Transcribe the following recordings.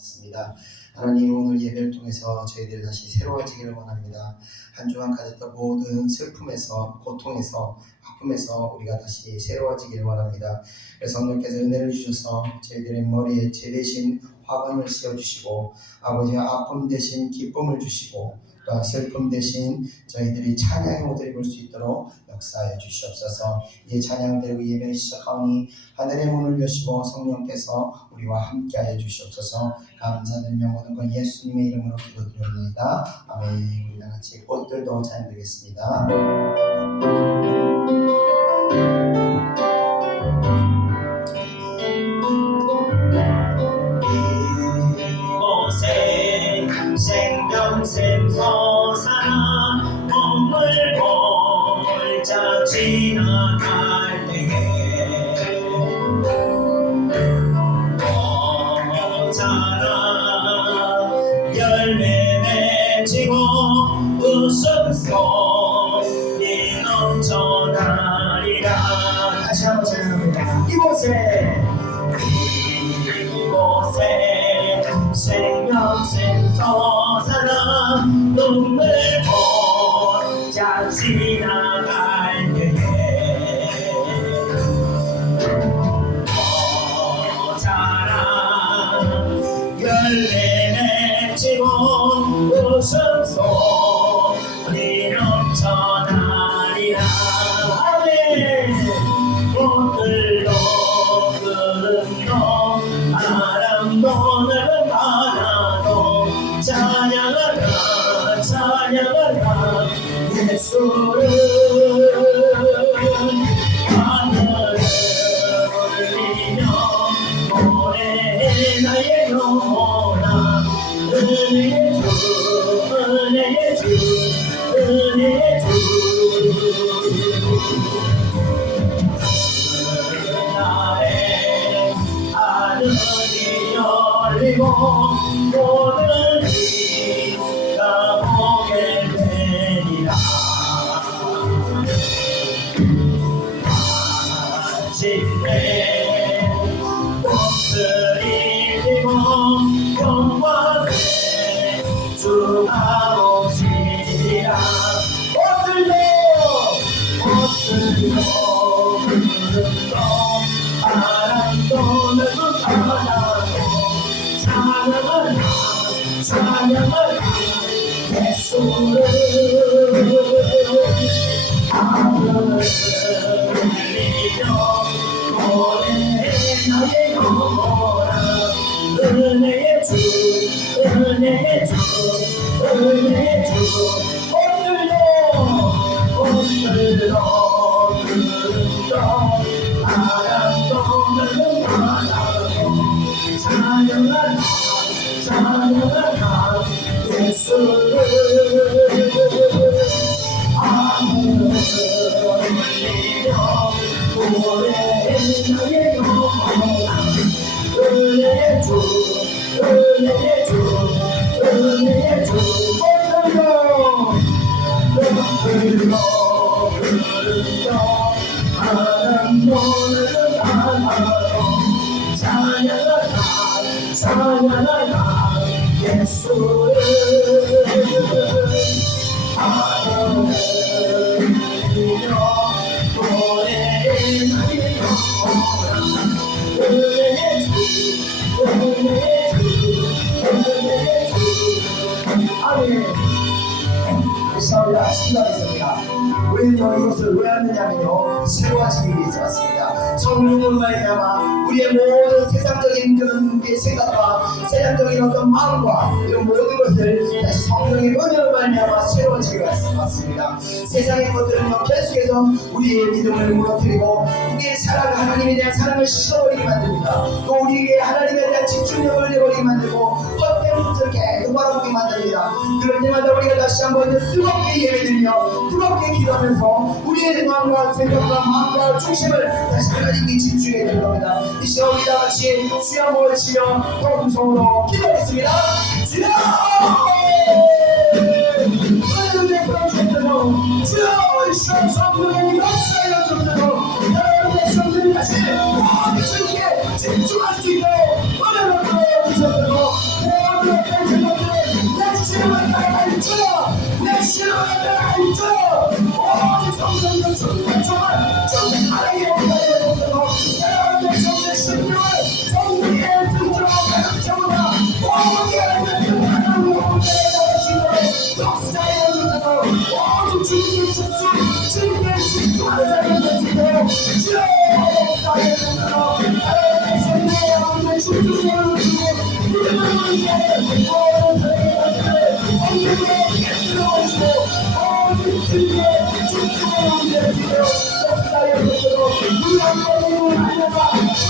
있습니다. 하나님, 오늘 예배를 통해서 저희들 다시 새로워지기를 원합니다. 한 주간 가졌던 모든 슬픔에서, 고통에서, 아픔에서 우리가 다시 새로워지기를 원합니다. 그래서 성령께서 은혜를 주셔서 저희들의 머리에 제 대신 화관을 씌워주시고, 아버지가 아픔 대신 기쁨을 주시고, 또한 슬픔 대신 저희들이 찬양의 옷을 입을 수 있도록 역사하여 주시옵소서. 이 찬양 드리고 예배를 시작하오니 하늘의 문을 여시고 성령께서 우리와 함께하여 주시옵소서. 감사드리며 모든 건 예수님의 이름으로 기도드립니다. 아멘. 우리 다같이 꽃들도 찬양드리겠습니다. 이곳에 생명샘 솟아나 몸을 볼자 지나갈 때에 모자라 열매 맺히고 웃음소리 넘쳐나리라. 다시 한번 찬양합니다. 이곳에 생명샘 솟아나 눈물 보자 지나갈 때에 모자라 열매 맺히고 웃음소리 넘쳐나리라. 아멘. 꽃들도 구름도 바람도 넓은 바다도 찬양하라 찬양하라 예수를. 하늘을 울리며 노래해 나의 영혼아. 은혜의 주 은혜의 주 은혜의 주. 그날에 하늘이 열리고 모든 이가 보게 되리라. 마침내 꽃들이 피고 영광의 주가 오시리라. 꽃들도 구름도 바람도 넓은 바다도 찬양하라 찬양하라 예수를. 하늘을 울리며 노래해 나의 영혼아. 은혜의 주 은혜의 주 은혜의 주. 꽃들도 구름도 바람도 넓은 바다도 찬양하라 찬양하라 예수를. 하늘을 울리며 노래해 나의 영혼아. 은혜의 주 은혜의 주 은혜의 주. 꽃들도 구름도 바람도 넓은 바다도 찬양하라 찬양하라 예수를. 하늘을 울리며 노래해 나의 영혼아. 은혜의 주 은혜의 주 은혜의 주. 아멘. 시작합니다. 시작하겠습니다. 우리는 이것을 왜 하느냐면요, 새로워지기 위해서 왔습니다. 성령으로 말미암아 우리의 모든 세상적인 그런 생각과 세상적인 어떤 마음과 이런 모든 것을 다시 성령의 은혜로 말미암아 새로워지기 위해서 왔습니다. 세상의 것들은요, 계속해서 우리의 믿음을 무너뜨리고 우리의 사랑, 하나님에 대한 사랑을 식어버리게 만듭니다. 또 우리에게 하나님에 대한 집중력을 내버리게 만들고 헛된 것을 계속 바라보게 만듭니다. 그럴 때마다 우리가 다시 한번 뜨겁게 예배드리며 뜨겁게 기도하면서 우리의 마음과 생각과 마음과 중심을 다시 하나님께 집중해야 될 겁니다. 이 시간 우리 다같이 주여 한번 치며 통성으로 기도하겠습니다. 주여! 은혜를 베풀어 주셔서 주여 이 시간 성령의 역사여 주셔서 여러분의 성들이 다시 주님께 집중할 수 있도록 은혜를 베풀어 주셔서 정말 하나님의 역사에 대해서 사랑하는 정의 신령을 정리의 등으로 가르쳐보라. 하나님의 하나님의 역사에 역사에 대해서 모든 주님의 축수 주님의 축복하는 자리에 대해서 주의 역사에 대해서 하나님의 선대의 하나님의 축복을 주고 믿음을 위해 모든 사람의 성령으로 깨뜨려오시고 모든 주님의 축복을 위해 주여 역사에 대해서 우리 하나님을 알려라.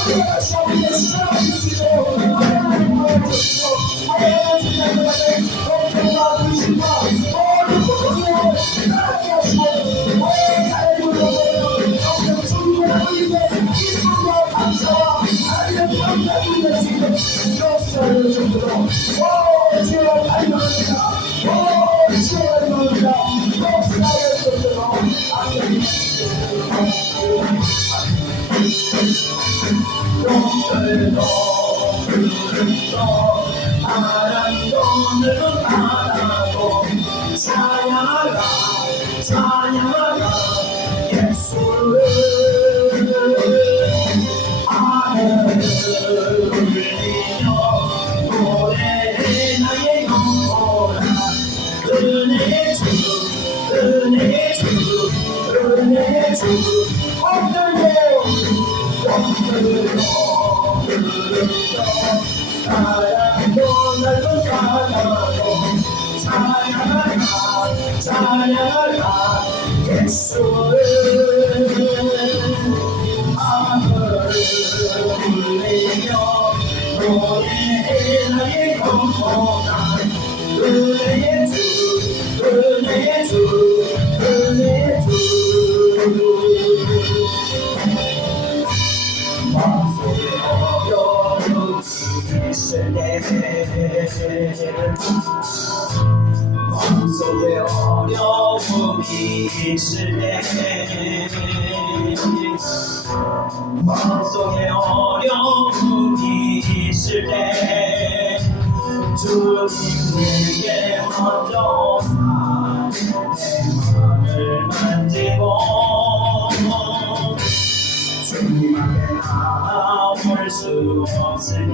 우리가 시험에 시작하시고 하나님을 보시고 하나님의 생각을 받는 걱정과 불신과 모든 고통을 따르게 하시고 모든 하나님을 보고 성령 주님의 하나님의 기쁨과 감사와 하나님의 평강을 내시는 역사를 주시고 주여 감사합니다. 주여 감사합니다. 역사를 주시고 아멘. 오늘도 바람도 오늘도 바라고 찬양하라 찬양하라 예수를 하늘을 울리며 노래해 나의 영혼아 은혜의 주 은혜의 주 은혜의 주 엎드려 사랑도 넓은 바다로 찬양하라 찬양하라 예수를 하늘을 울리며 노래해 나의 영혼아 은혜의 주 은혜의 주 은혜의 주 마음속에 어려움이 있을 때 마음속에 어려움이 있을 때 마음속에 어려움이 있을 때 주님 내게 먼저 내 마음을 만지고 주님 앞에 나올 수 없을 때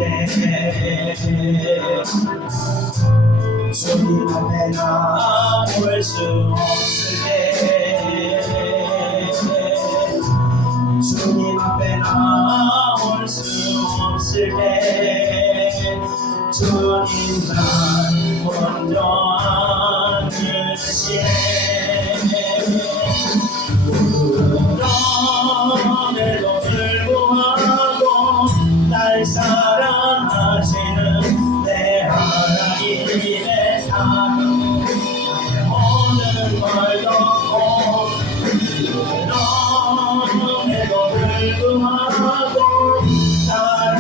주님 앞에 나올 수 없을 때 주님 앞에 나올 수 없을 때 주님 날 먼저 안으시네 그럼에도 불구하고 날 사랑하시는 내 하나님의 사랑 모든 걸 덮고 그럼에도 불구하고 날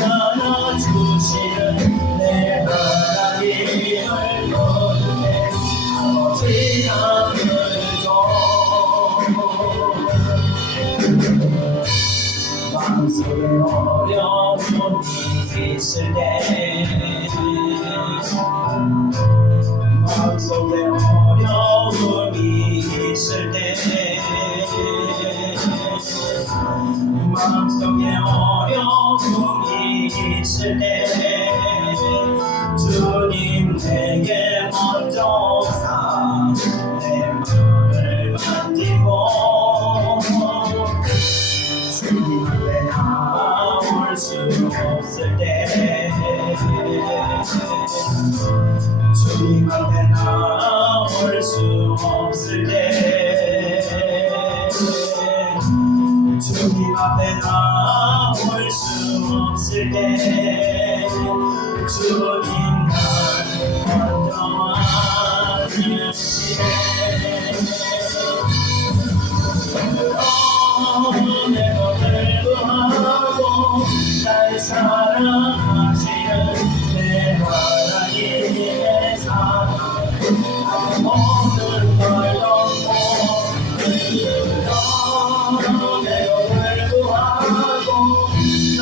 안아주시는 내 하나님을 모르네 아버지 나를 줘 마음속에 어려움이 있을 때 마음속에 어려움이 있을 때 마음속에 어려움이 있을 때 주님 내게 먼저 내 마음을 만지고 주님 앞에 나올 수 없을 때 주님 앞에 나올 수 없을 때 주님 앞에 나올 수 없을 때 주님 날 먼저 안으시네 그럼에도 불구하고 날 사랑하시는 내 하나님의 사랑 모든 걸 덮고 그럼에도 불구하고 날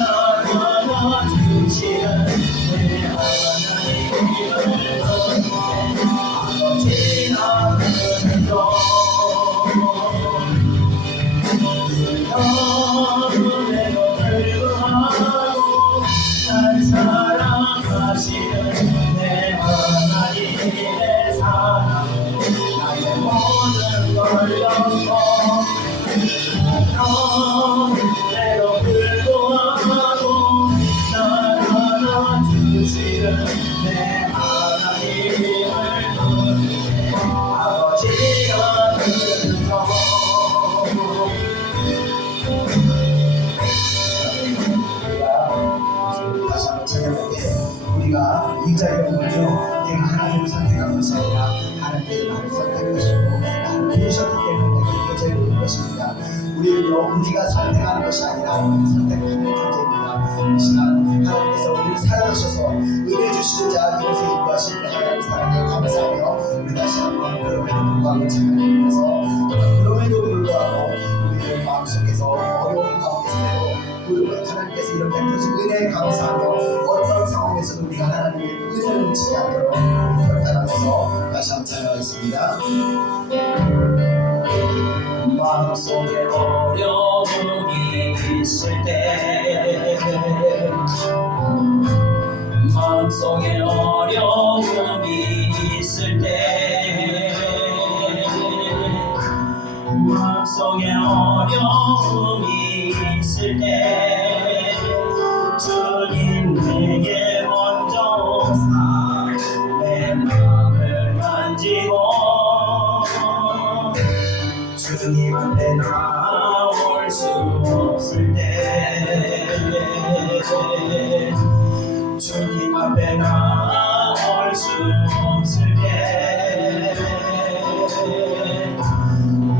안아주시는 내 하나님을 아버지 나를 줘 내 하나님을 부르네 아버지여 들으소 다시 한번 찬양할게. 우리가 이 자리에 오면요, 내가 하나님을 선택한 것이 아니라 하나님께서 나를 선택하시고 나를 부르셨기 때문에 내가 이 자리에 오는 것입니다. 우리는요, 우리가 선택하는 것이 아니라 우리를 선택하는 존재입니다. 이 시간 하나님께서 우리를 사랑하셔서 은혜 주시는 자 이곳에 인도하신 하나님의 사랑에 감사하며 우리 다시 한번 그럼에도 불구하고 찬양하면서 그럼에도 불구하고 우리의 마음속에서 어려운 가운데서도 하나님께서 이렇게 주신 은혜에 감사하며 어떤 상황에서도 우리가 하나님의 은혜를 놓치지 않도록 결단하면서 다시 한번 찬양하겠습니다. 마음속에 어려움이 있을 때 마음속에 어려움이 있을 때 마음속에 어려움이 있을 때 주님 내게 먼저 오사 내 마음을 만지고 주님 앞에 나올 수 없을 때 주님 앞에 나올 수 없을 때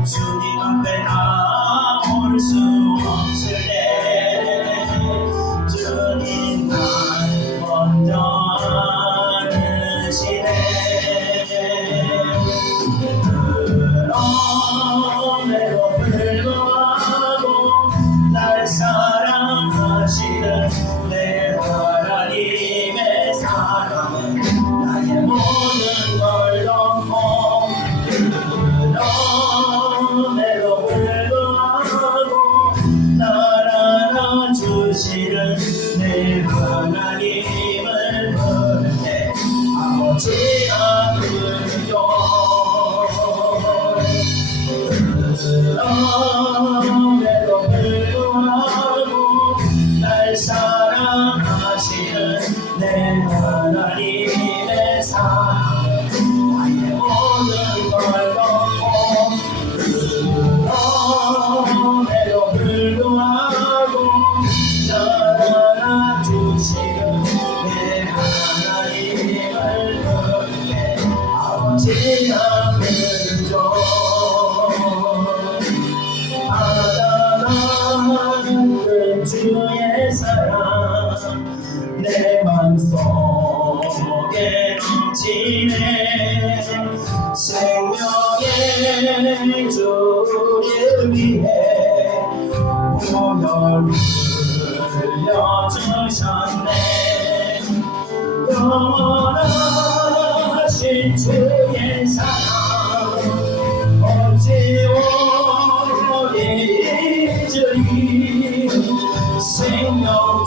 주님 앞에 나올 수 없을 때 주님 날 먼저 아시네 그럼에도 불구하고 날 사랑하시는 내 하나님의 사랑은 나의 모든 걸 넘어 그럼에도 불구하고 날 안아주시는 내 하나님을 부를 때 아버지라 부르죠 그럼에도 불구하고 날 사랑하시는 내 하나님의 사랑은 나의 모든 걸 넘고 그럼에도 불구하고 날 안아주시는 내 하나님을 부를 때 아버지라 부르죠 아담한 그 주의 사랑 내 맘속에 넘치네 생명의 주를 위해 보혈을 흘려주셨네 영원하신 주의 사랑 어찌 오래 잊으리 생명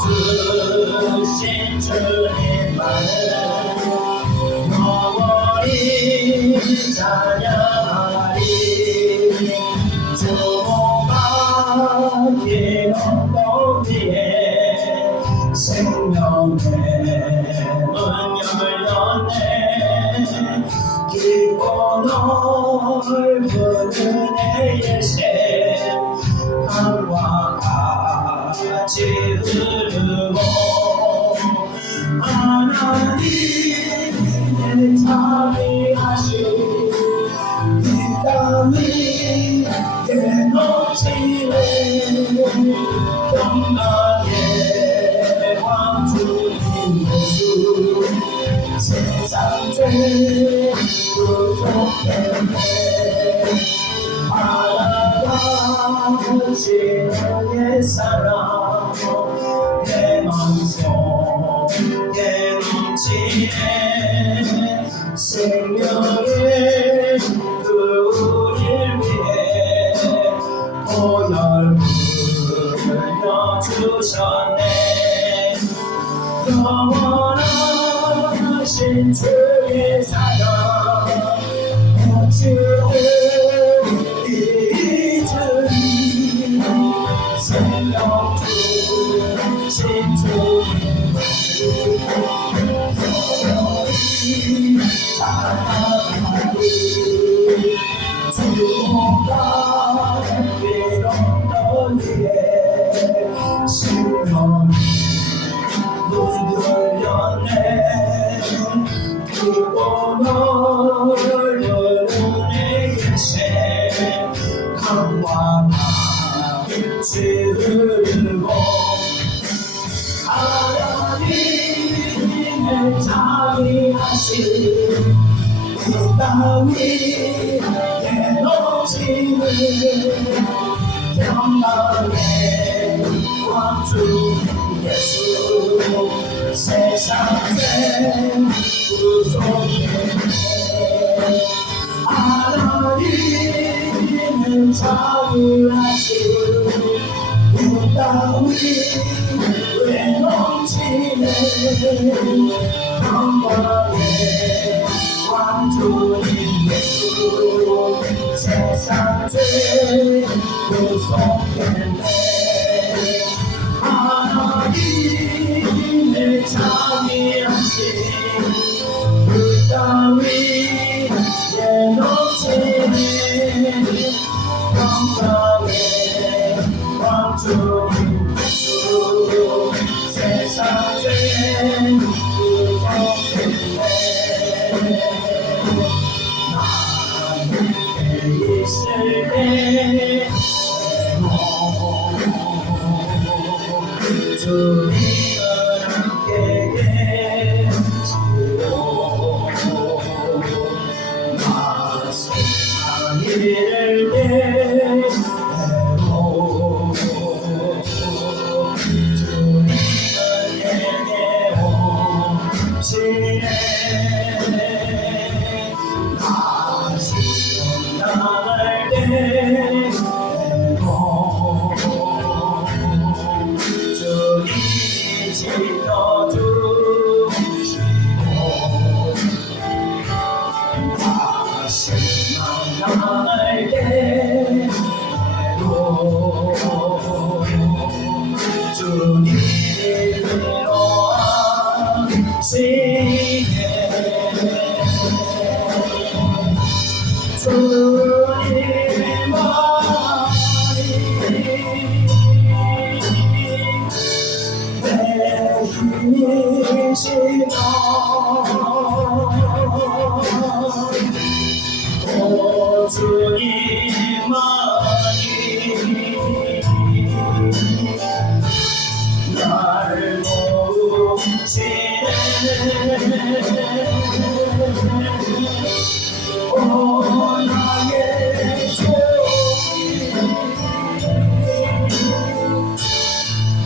주신 주님만을 영원히 찬양하리 주목받기 언덕 위에 생명의 문을 열네 깊고 넓은 은혜의 샘 강과 같이 흐르고 하나님의 자비하신 이 땅 위에 넘치네 영광의 왕주님 예수 세상 죄 구속했네 알아가신 의 사랑 내 맘속에 넘치네 생명의 그 우리를 위해 보혈을 흘려주셨네 영원하신 주의 사랑 어찌 잊으리 생명 주신 주님 자라가리 주목과 외로운 너희의 시련 눈 열렸네 그리고 널 눈에 계세 강과 빛이 흐르고 하나님의 자비하신 그 땅 위에 넘치는 평강의 왕주 예수 세상의 구속의 하나님의 자비하신 그 땅 위에 넘치는 평강의 왕주님 예수 세상 죄 구속했네 하나님의 자비하신 그 땅 위에 넘치는 평강의 왕주님 예수 세상 죄 구속했네 있을 때 주님은 함께 계시고 나 세상 이를 때로 주님은 내게 오시네 나갈 때로 주님이 지켜주시고 다시 나갈 때로 주님이 위로하시네 주님만이 나를 모으시네 오 나의 주님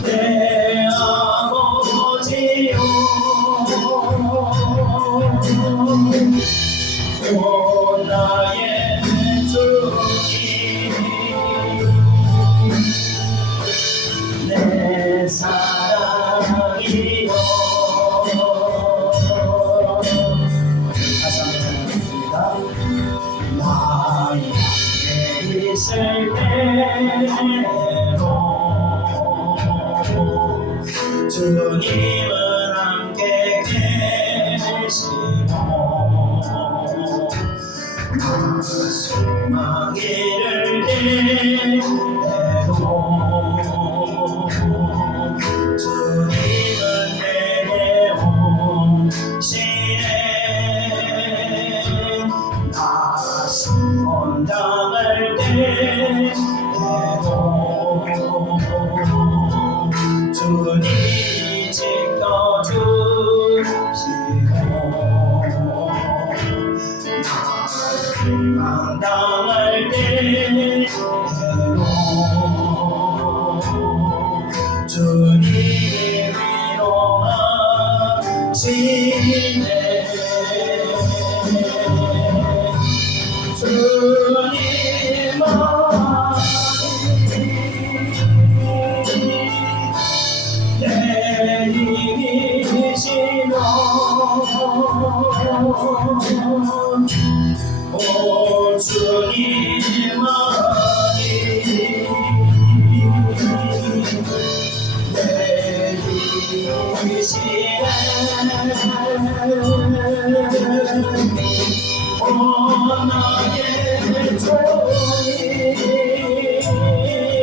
내 아버지요 오 나의 주님 내 사랑이요 다시 한번 찬양하겠습니다 나의 있을 때로 주님은 함께 계시고 나 소망이를 때로 주님은 내게 오시네 나 시험 당할 때로 주님이 지켜주시고 나 당할 때로 주님이 위로하시네 주님만이 내 힘이시며 오 주님만이 내 힘이시네 나의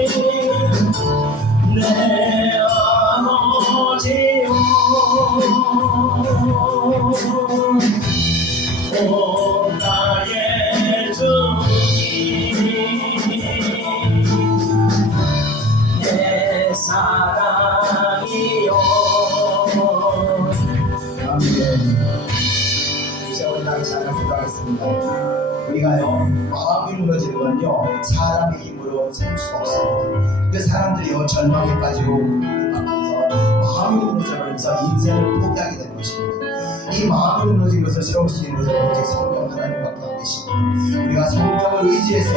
종이 내 아버지요 오 나의 주님 내 사랑이요 아멘. 이제 우리 다 같이 하나 기도하겠습니다. 우리가요 마음이 무너지는 건요 사람의 힘으로 세울 수 없습니다. 그 사람들이요 절망에 빠지고 바쁘면서 마음이 무너져버리면서 인생을 포기하게 되는 것입니다. 이 마음이 무너진 것을 세울 수 있는 것은 오직 성령 하나님밖에 안 계십니다. 우리가 성령을 의지해서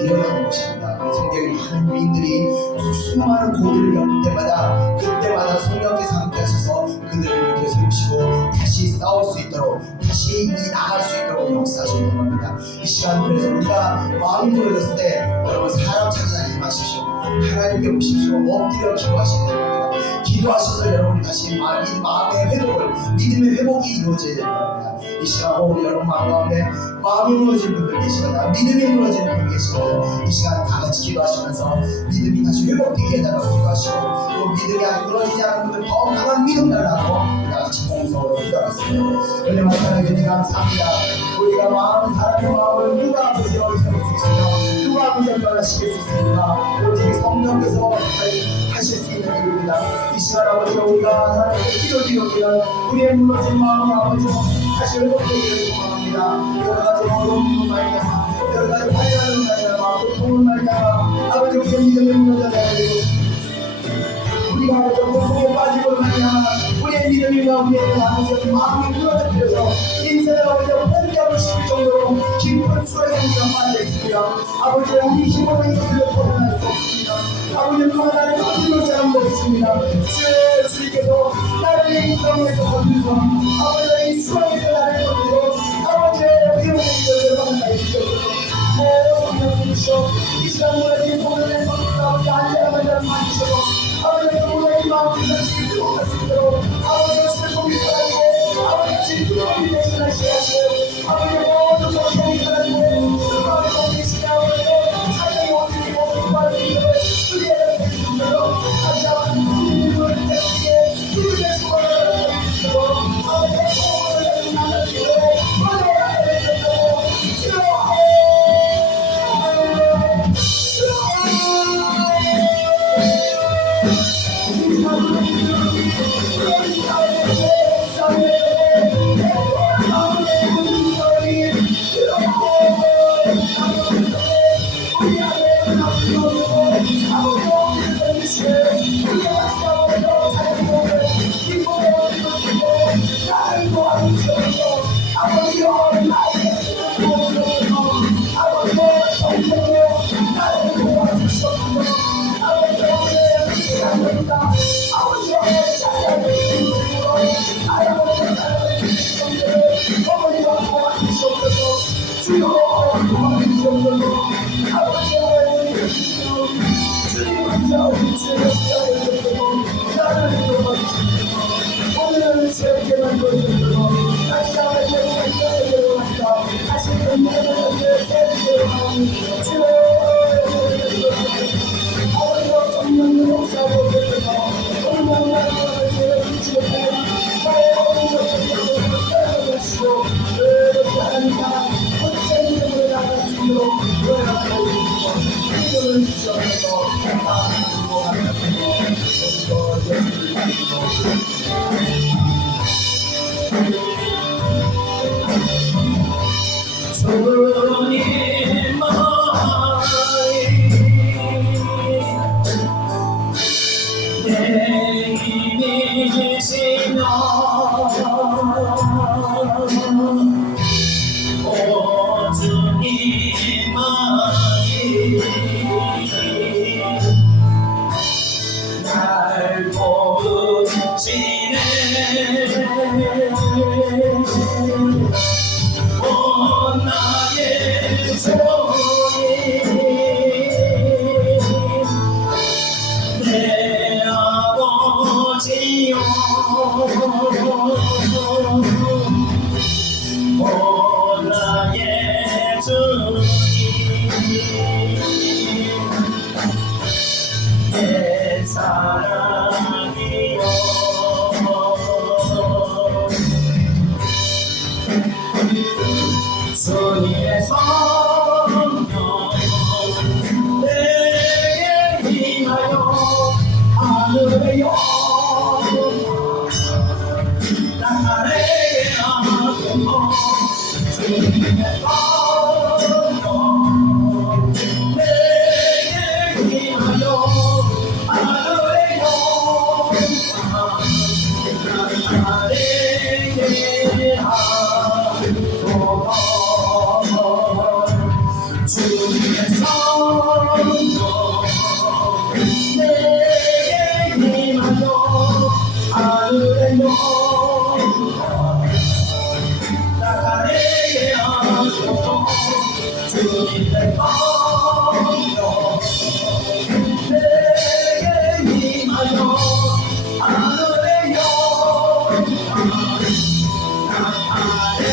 일어나는 것입니다. 성경에 많은 위인들이 수많은 고비를 겪을 때마다 그때마다 성령께서 함께 하셔서 그들을 이렇게 세우시고 다시 싸울 수 있도록 다시 나갈 수 있도록 역사하시는 겁니다. 이 시간 그래서 우리가 마음이 무너졌을 때 여러분 사람 찾아다니지 마십시오. 하나님께 오십시오. 엎드려 기도하시는 겁니다. 기도하셔서 여러분이 다시 마음의 회복을 믿음의 회복이 이루어져야 되는 겁니다. 이 시간 오늘 여러분 마음 가운데 마음이 무너진 분들 계시거나 믿음이 무너진 분들 계시거나 이 시간 다 같이 기도하시면서 믿음이 다시 회복되게 해달라고 기도하시고 또 믿음이 아직 무너지지 않은 분들 더 강한 믿음 달라고 다 같이 공성으로 기도하겠습니다. 은혜만 사랑해 주님 감사합니다. 우리가 마음은 사람의 마음을 누가 아버지로 세울 수 있으며 누가 아버지를 변화시킬 수 있습니까? 오직 성령께서 하실 수 있는 일입니다. 이 시간 아버지 우리가 하나님께 기도드리기를 우리의 무너진 마음이 아버지 다시 회복되기를 소망합니다. 여러 가지 어려움을 말미암아 여러 가지 환난을 말미암아 고통을 말미암아 아버지 우리의 믿음이 무너져야 되고 우리가 아버지 고통에 빠지고 말미암아 우리의 믿음이나 우리의 아버지 마음이 무너져버려서 인생을 아버지 포기하고 싶을 정도로 깊은 수레에 우리가 빠져있습니다. 아버지 우리 힘으로 이것을 벗어날 수 없습니다. 아버지 그만 나를 건드릴 사람도 있습니다. 주님께서 나를 이 성에서 건드려서 아버지 이 수렁에서 나를 건드려 아버지의 위험한 일들을 만나게 주셔서 성령 주시오 이 시간 무너진 손을 아버지 안전한 자를 만드셔서 아버지 그 무너진 마음을 다시 회복할 수 있도록 아버지의 슬픔이 사라지고 아버지의 진정이 대신하시고 아버지 모든 고통이 사라지고 그 마음의 공기시켜 아버지 사랑이 오시고 구할 수 있도록 우리의 주셔서 다시 한번 우리를 대하시게 우리의 소원을 주시고 아버지의 소원을 나누시고 우리의 하나님을 주시고 오늘은 새롭게 만들어주시고 다시 한번 다시 아버지가 정말 역사하고 계셔서 얼마나 제가 주시고 하시고 이렇게 하니까 어떤 이름으로 나갈 수 있도록 노력하고 계시고 이름을 주셔서 주님 내 힘이시며 오 주님만이 날 도우시며 주님의 성령 내게 임하여 하늘의 영광 나에게 하소서 주님의 성령 내게 임하여 하늘의 영광 나에게 하소서 주님의 성령 내게 임하여 하늘의 영광 나에게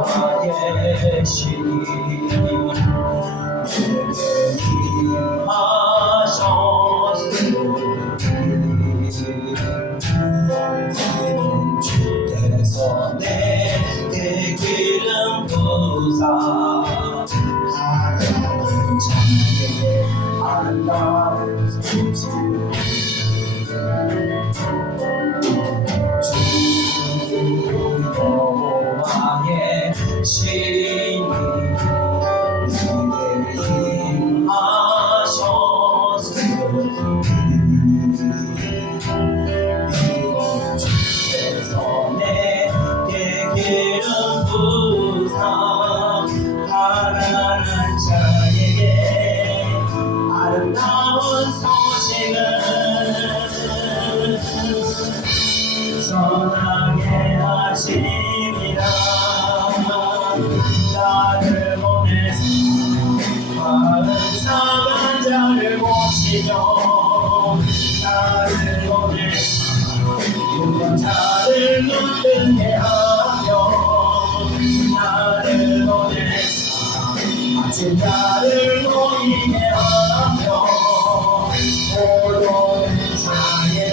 여호와의 신이 내게 임하셨으니 이는 주께서 내게 기름 부사 하나님 자에게 아름다운 소식 여호와의 신이 내게 임하셨으니 주께서 내게 기름 부사 가난한 자에게 아름다운 소식을 전하게 하심이라 나를 보내사 마음 상한 자를 고치며 나를 보내사 눈먼 자를 눈뜨게 하며 나를 보내사 아침 자를 보이게 하며 모든 자에게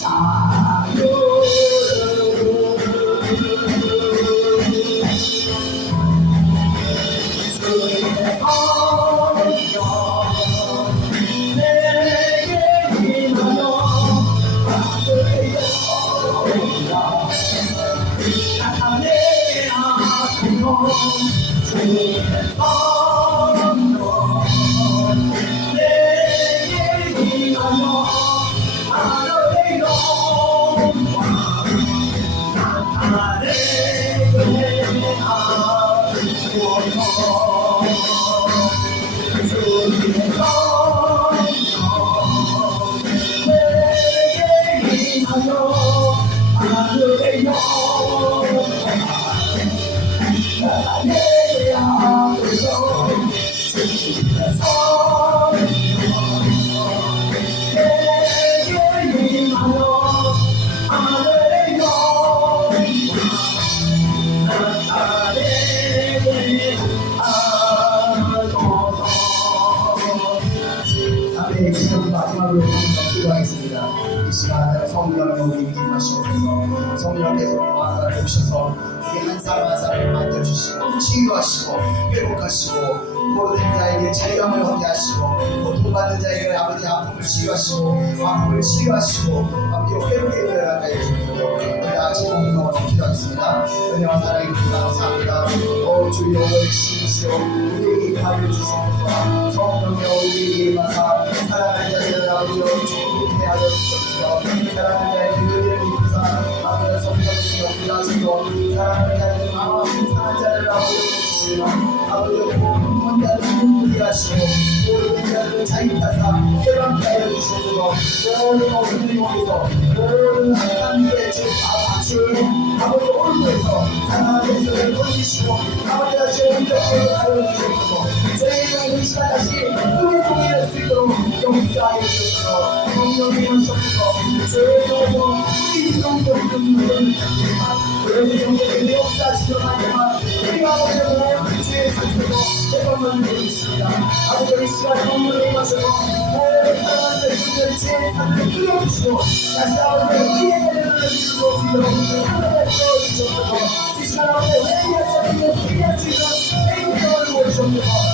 자유를 주님의 성령 내게 임하여 하늘의 영광 나타내게 하소서 주님의 성령 내게 임하여 하늘의 영광 나타내게 하소서 주님의 성령 내게 임하여 하늘의 영광 나타내게 하소서 주님의 성령 내게 임하여 하늘의 영광 나타내게 하소서. 아멘. 지금 마지막으로 기도하겠습니다. 이 시간 성령의 우리 임하시옵소서. 성령께서 우리 마음을 오셔서 우리 한 사람 한 사람을 만져주시고 치유하시고 회복하시고 고로된 자에게 자유함을 얻게 하시고 고통받는 자에게 아버지 아픔을 치유하시고 아픔을 치유하시고 아버지 회복의 은혜를 하여 주시옵소서. 우리 같이 공동으로 기도하겠습니다. 은혜와 사랑이 감사합니다. 주 여호와의 신이시여 우리에게 임하여 주시옵소서. 성령의 우리에게 임하사 사랑하는 자들을 아버지여 축복해 하여 주시옵소서. 사랑하는 자의 은혜를 입으사 아버지 성령님이 역사하셔서 사랑하는 자들을 마음 상한 자를 아버지여 주시며 아버지여 모든 자들을 눈뜨게 하시고 모든 자들을 자유하사 깨닫게 하여 주시옵소서. 모든 어둠의 용에서 모든 하나님의 죄 아버지 올무에서 하나님의 죄를 건지시고 아버지 다시 온전하게 하여 주시옵소서. 저희가 이 시간 다시 꿈의 동의할 수 있도록 역사하여 주옵소서. 성령이 오셔서 저희로서 우리 성도를 이루는 그런 성도들의 역사하시도록 하여만 우리가 아버지의 주의 사실로 대박만 드리겠습니다. 아버지 이 시간 성령이 오셔서 모든 사람들의 주의 사실을 끌어주시고 다시 아버지의 우리의 내려를 이루어 수 있도록 하나님 주옵소서. 이 시간 아버지 회개하지 않는 회개하지 내게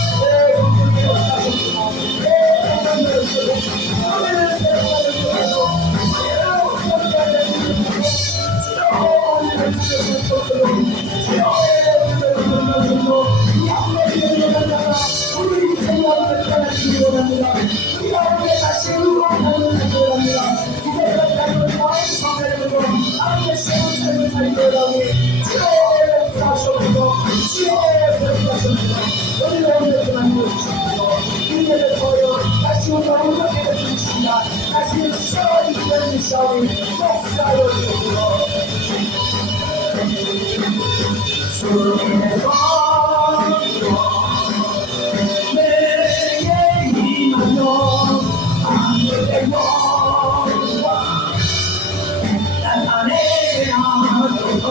임하여 하늘의 영광 나타내게 하소서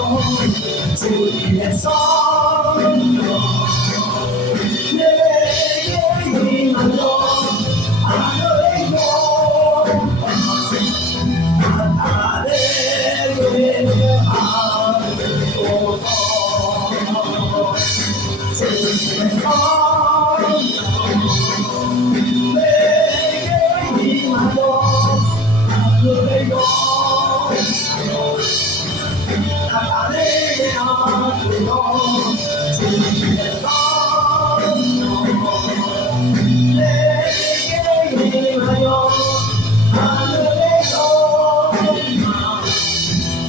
주님의 성령 내게 임하여 하늘의 영광 나타내게 하소서 주님의 성령 내게 임하여 하늘의 영광 나타내게 하소서 주님의 성령 내게 임하여 하늘의 영광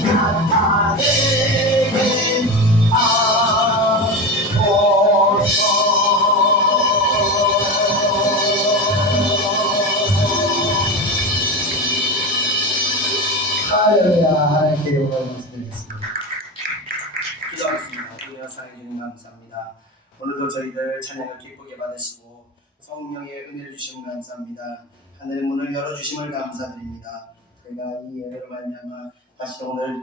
나타내게 할렐루야. 하나님께 영광을 드리겠습니다. 기도하겠습니다. 주님 사랑해 주님 감사합니다. 오늘도 저희들 찬양을 기쁘게 받으시고 성령의 은혜를 주시면 감사합니다. 하늘의 문을 열어주심을 감사드립니다. 저희가 이 은혜로 말미암아 다시 오늘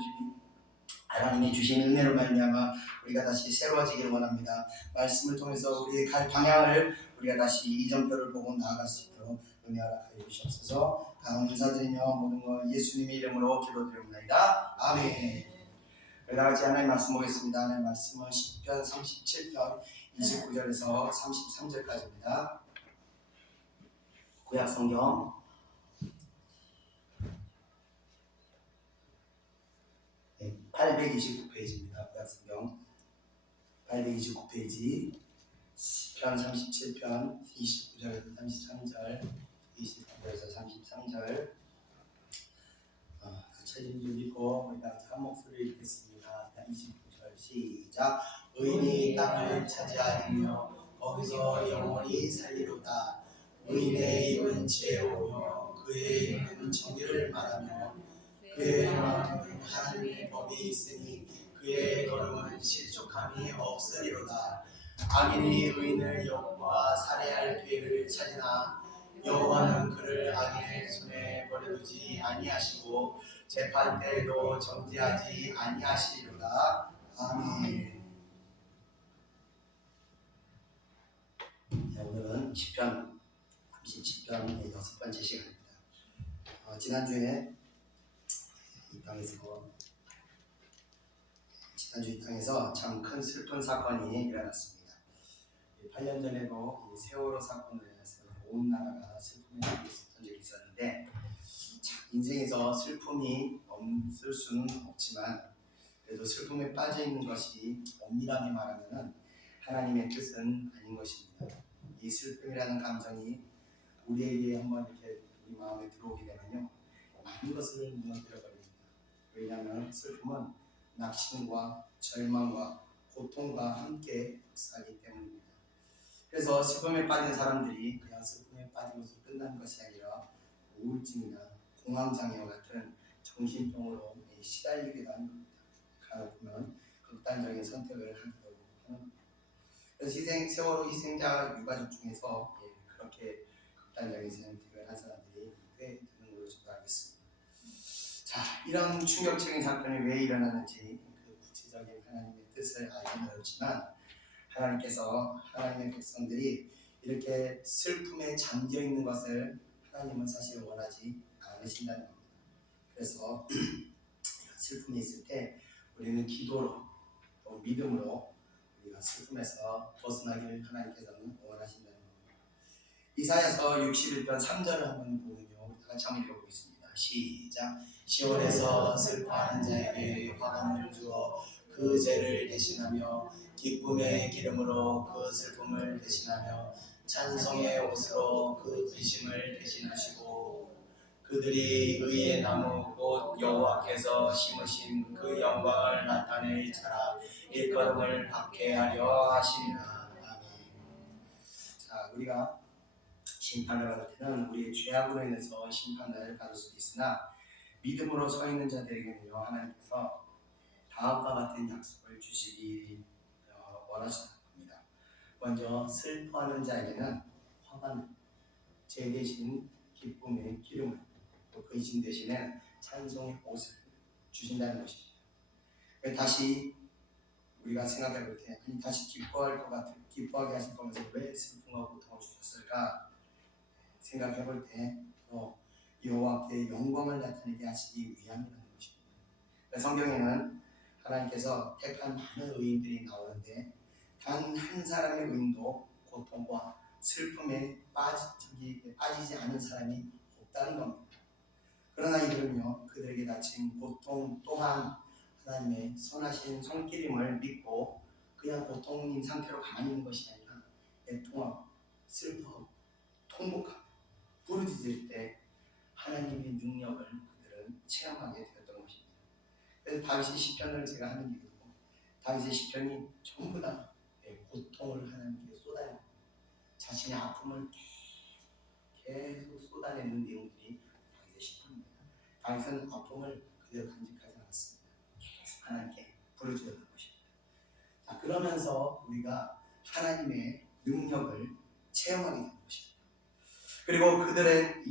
하나님이 주신 은혜로 말미암아 우리가 다시 새로워지기를 원합니다. 말씀을 통해서 우리의 갈 방향을 우리가 다시 이정표를 보고 나아갈 수 있도록 은혜 허락하여 주시옵소서. 감사드리며 모든 것 예수님의 이름으로 기도드립니다. 아멘. 다 같이 하나님 말씀 보겠습니다. 하나님 말씀은 시편 37편 29절에서 33절까지입니다. 구약 성경 829페이지입니다. 구약 성경 829페이지 시편 37편 29절에서 33절 23절에서 33절 책임 좀 읽고 우리 같이 한 목소리 읽겠습니다. 29절 시작. 의인이 땅을 차지하리며 거기서 영원히 살리로다. 의인의 입은 지혜로우며 그의 입은 정의를 말하며 그의 마음에는 하나님의 법이 있으니 그의 걸음은 실족함이 없으리로다. 악인이 의인을 영과 살해할 기회를 찾으나 여호와는 그를 악인의 손에 버려두지 아니하시고 재판 때에도 정죄하지 아니하시리로다. 아멘. 오늘은 시편 37편의 6번째 시간입니다. 지난주에 이 땅에서 참 큰 슬픈 사건이 일어났습니다. 8년 전에도 이 세월호 사건으로 인해서 온 나라가 슬픔에 있었던 적이 있었는데 참 인생에서 슬픔이 없을 수는 없지만 그래도 슬픔에 빠져 있는 것이 엄밀하게 말하면 하나님의 뜻은 아닌 것입니다. 이 슬픔이라는 감정이 우리에게 한번 이렇게 우리 마음에 들어오게 되면요 많은 것을 무너뜨려 버립니다. 왜냐하면 슬픔은 낙심과 절망과 고통과 함께 역사하기 때문입니다. 그래서 슬픔에 빠진 사람들이 그냥 슬픔에 빠지면서 끝나는 것이 아니라 우울증이나 공황장애와 같은 정신병으로 시달리기도 하는 겁니다. 가보면 극단적인 선택을 하기도 하는 겁니다. 그래서 세월호 희생자 유가족 중에서 그렇게 극단적인 선택을 한 사람들이 꽤 되는 걸로 저도 알겠습니다. 자, 이런 충격적인 사건이 왜 일어나는지 그 구체적인 하나님의 뜻을 알기는 어렵지만 하나님께서 하나님의 백성들이 이렇게 슬픔에 잠겨 있는 것을 하나님은 사실 원하지 않으신다는 겁니다. 그래서 슬픔이 있을 때 우리는 기도로 또 믿음으로 우리가 슬픔에서 벗어나기를 하나님께서는 원하신다는 겁니다. 이사야서 61편 3절을 한번 보면요, 다 같이 한번 읽어보겠습니다. 시작. 시온에서 슬퍼하는 자에게 화관을 주어 그 죄를 대신하며 기쁨의 기름으로 그 슬픔을 대신하며 찬송의 옷으로 그 근심을 대신하시고 그들이 의의 나무 곧 여호와께서 심으신 그 영광을 나타낼 자라 일걸음을 받게 하려 하시리라. 아멘. 자, 우리가 심판을 받을 때는 우리의 죄악으로 인해서 심판을 받을 수도 있으나 믿음으로 서 있는 자들에게는요, 하나님께서 다음과 같은 약속을 주시기 원하시는 겁니다. 먼저 슬퍼하는 자에게는 화관을, 죄 대신 기쁨의 기름을, 또 근심 대신에 찬송의 옷을 주신다는 것입니다. 다시 우리가 생각해 볼 때, 아니 다시 기뻐하게 하실 거면서 왜 슬픔과 고통을 주셨을까 생각해 볼 때, 여호와께 영광을 나타내게 하시기 위함이라는 것입니다. 성경에는 하나님께서 택한 많은 의인들이 나오는데 단 한 사람의 의인도 고통과 슬픔에 빠지지 않은 사람이 없다는 겁니다. 그러나 이들은요, 그들에게 닥친 고통 또한 하나님의 선하신 손길임을 믿고 그냥 고통인 상태로 가만히 있는 것이 아니라 애통하고 슬퍼하고 통곡하고 부르짖을 때 하나님의 능력을 그들은 체험하게 되었던 것입니다. 그래서 다윗의 시편을 제가 하는 이유도 다윗의 시편이 전부 다 고통을 하나님께 쏟아내고 자신의 아픔을 계속 쏟아내는 내용들이 다윗의 시편입니다. 다윗은 아픔을 그대로 간직하지 않았습니다. 계속 하나님께 부르짖었던 것입니다. 자, 그러면서 우리가 하나님의 능력을 체험하게 되는 것입니다. 그리고 그들의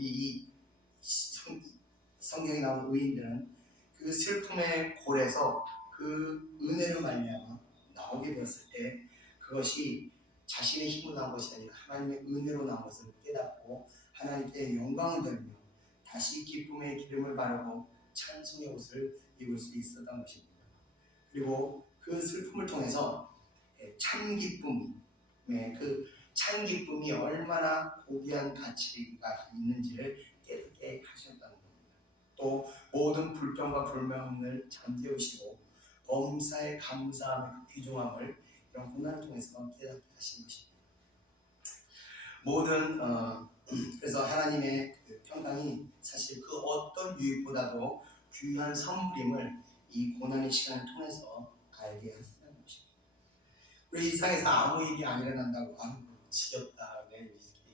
성경에 나온 의인들은 그 슬픔의 골에서 그 은혜로 말미암아 나오게 되었을 때 그것이 자신의 힘으로 나온 것이 아니라 하나님의 은혜로 나온 것을 깨닫고 하나님께 영광을 돌리며 다시 기쁨의 기름을 바르고 찬송의 옷을 입을 수 있었던 것입니다. 그리고 그 슬픔을 통해서 참 기쁨이 얼마나 고귀한 가치가 있는지를 깨닫게 하셨다는 겁니다. 또 모든 불평과 불명을 잠재우시고 범사에 감사함의 그 귀중함을 이런 고난을 통해서 깨닫게 하신 것입니다. 그래서 하나님의 그 평강이 사실 그 어떤 유익보다도 귀한 선물임을 이 고난의 시간을 통해서 알게 하시는 것입니다. 우리 일상에서 아무 일이 안 일어난다고 지겹다, 내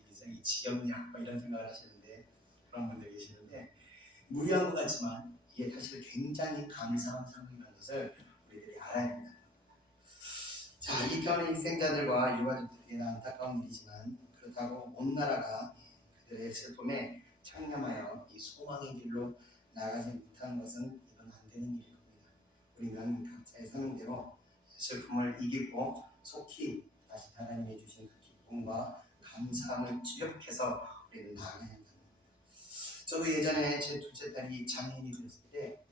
인생이 지겹냐 이런 생각을 하시는데 그런 분들 계시는데 무리한 것 같지만 이게 사실 굉장히 감사한 상황이라는 것을 우리들이 알아야 된다. 자, 이 편의 희생자들과 유가족들에게는 안타까운 일이지만 그렇다고 온 나라가 그들의 슬픔에 창념하여 이 소망의 길로 나가지 못하는 것은 이건 안 되는 일일 겁니다. 우리는 각자의 성대로 슬픔을 이기고 속히 다시 하나님이 주신 그 기쁨과 감사함을 지역해서 우리는 나아가야 한다. 저도 예전에 제 둘째 딸이 장애인이 되었을 때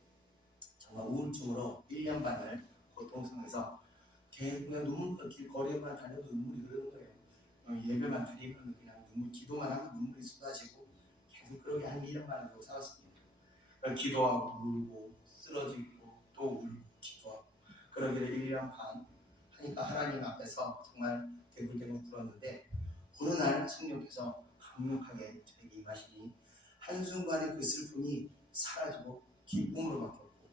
정말 우울증으로 1년 반을 고통스러워서 계속 그냥 길거리에만 다녀도 눈물이 흐르는 거예요. 예배만 드리면 그냥 기도만 하면 눈물이 쏟아지고 계속 그렇게 한 1년 반을 하고 살았습니다. 기도하고 울고 쓰러지고 또 울고 기도하고 그러기를 1년 반 하니까 하나님 앞에서 정말 대굴대굴 굴었는데 어느 날 성령께서 강력하게 저에게 임하시니 한순간에 그 슬픔이 사라지고 기쁨으로 바뀌었고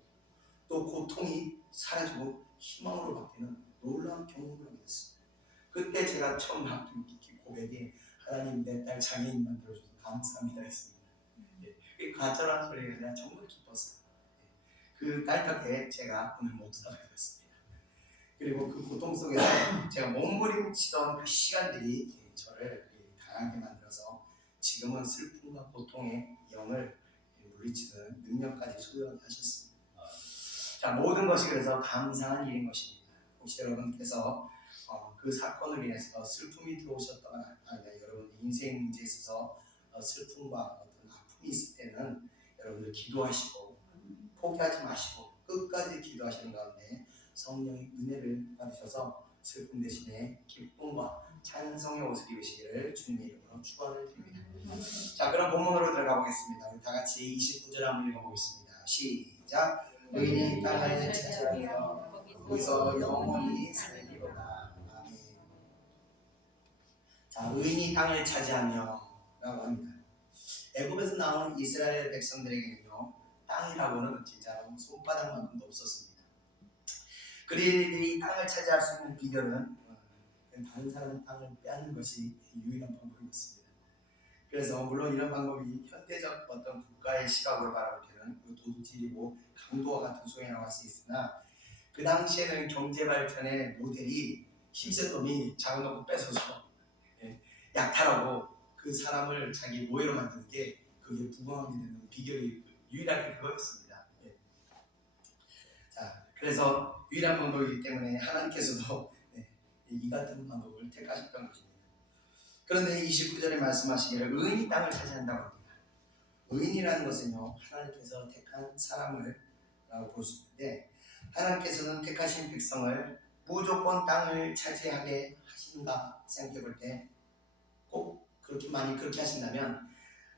또 고통이 사라지고 희망으로 바뀌는 놀라운 경험을 하게 됐습니다. 그때 제가 처음 한 고백이 하나님 내 딸 장애인 만들어줘서 감사합니다 했습니다. 가짜라는 소리가 아니라 정말 기뻤어요. 그 딸 덕에 제가 오늘 목사가 되었습니다. 그리고 그 고통 속에서 제가 몸부림치던 그 시간들이 저를 강하게 만들어서 지금은 슬픔과 고통의 영을 물리치는 능력까지 소유하게 하셨습니다. 자, 모든 것이 그래서 감사한 일인 것입니다. 혹시 여러분께서 그 사건을 인해서 슬픔이 들어오셨다거나 아니면 여러분의 인생 문제에 있어서 슬픔과 어떤 아픔이 있을 때는 여러분들 기도하시고 포기하지 마시고 끝까지 기도하시는 가운데 성령의 은혜를 받으셔서 슬픔 대신에 기쁨과 찬송의 옷을 입으시기를 주님의 이름으로 축원을 드립니다. 자, 그럼 본문으로 들어가 보겠습니다. 우리 다 같이 29절 한번 읽어보겠습니다. 시작. 의인이 땅을 차지하며 거기서 영원히 살리로다. 아멘. 자, 의인이 땅을 차지하며 라고 합니다. 애굽에서 나온 이스라엘 백성들에게는요, 땅이라고는 진짜로 손바닥만큼도 없었습니다. 그들이 땅을 차지할 수 있는 비결은 다른 사람의 땅을 빼앗는 것이 유일한 방법이었습니다. 그래서 물론 이런 방법이 현대적 어떤 국가의 시각으로 바라볼 때는 도둑질이고 강도와 같은 소리 나올 수 있으나, 그 당시에는 경제 발전의 모델이 힘센 놈이 작은 놈을 뺏어서 약탈하고 그 사람을 자기 노예로 만드는 게 그게 부강하게 되는 비결이 유일하게 그거였습니다. 자, 그래서 유일한 방법이기 때문에 하나님께서도 이 같은 방법을 택하셨던 것입니다. 그런데 29절에 말씀하시기를 의인이 땅을 차지한다고 합니다. 의인이라는 것은요, 하나님께서 택한 사람을 라고 볼 수 있는데, 하나님께서는 택하신 백성을 무조건 땅을 차지하게 하신가 생각해 볼 때 꼭 그렇게 하신다면,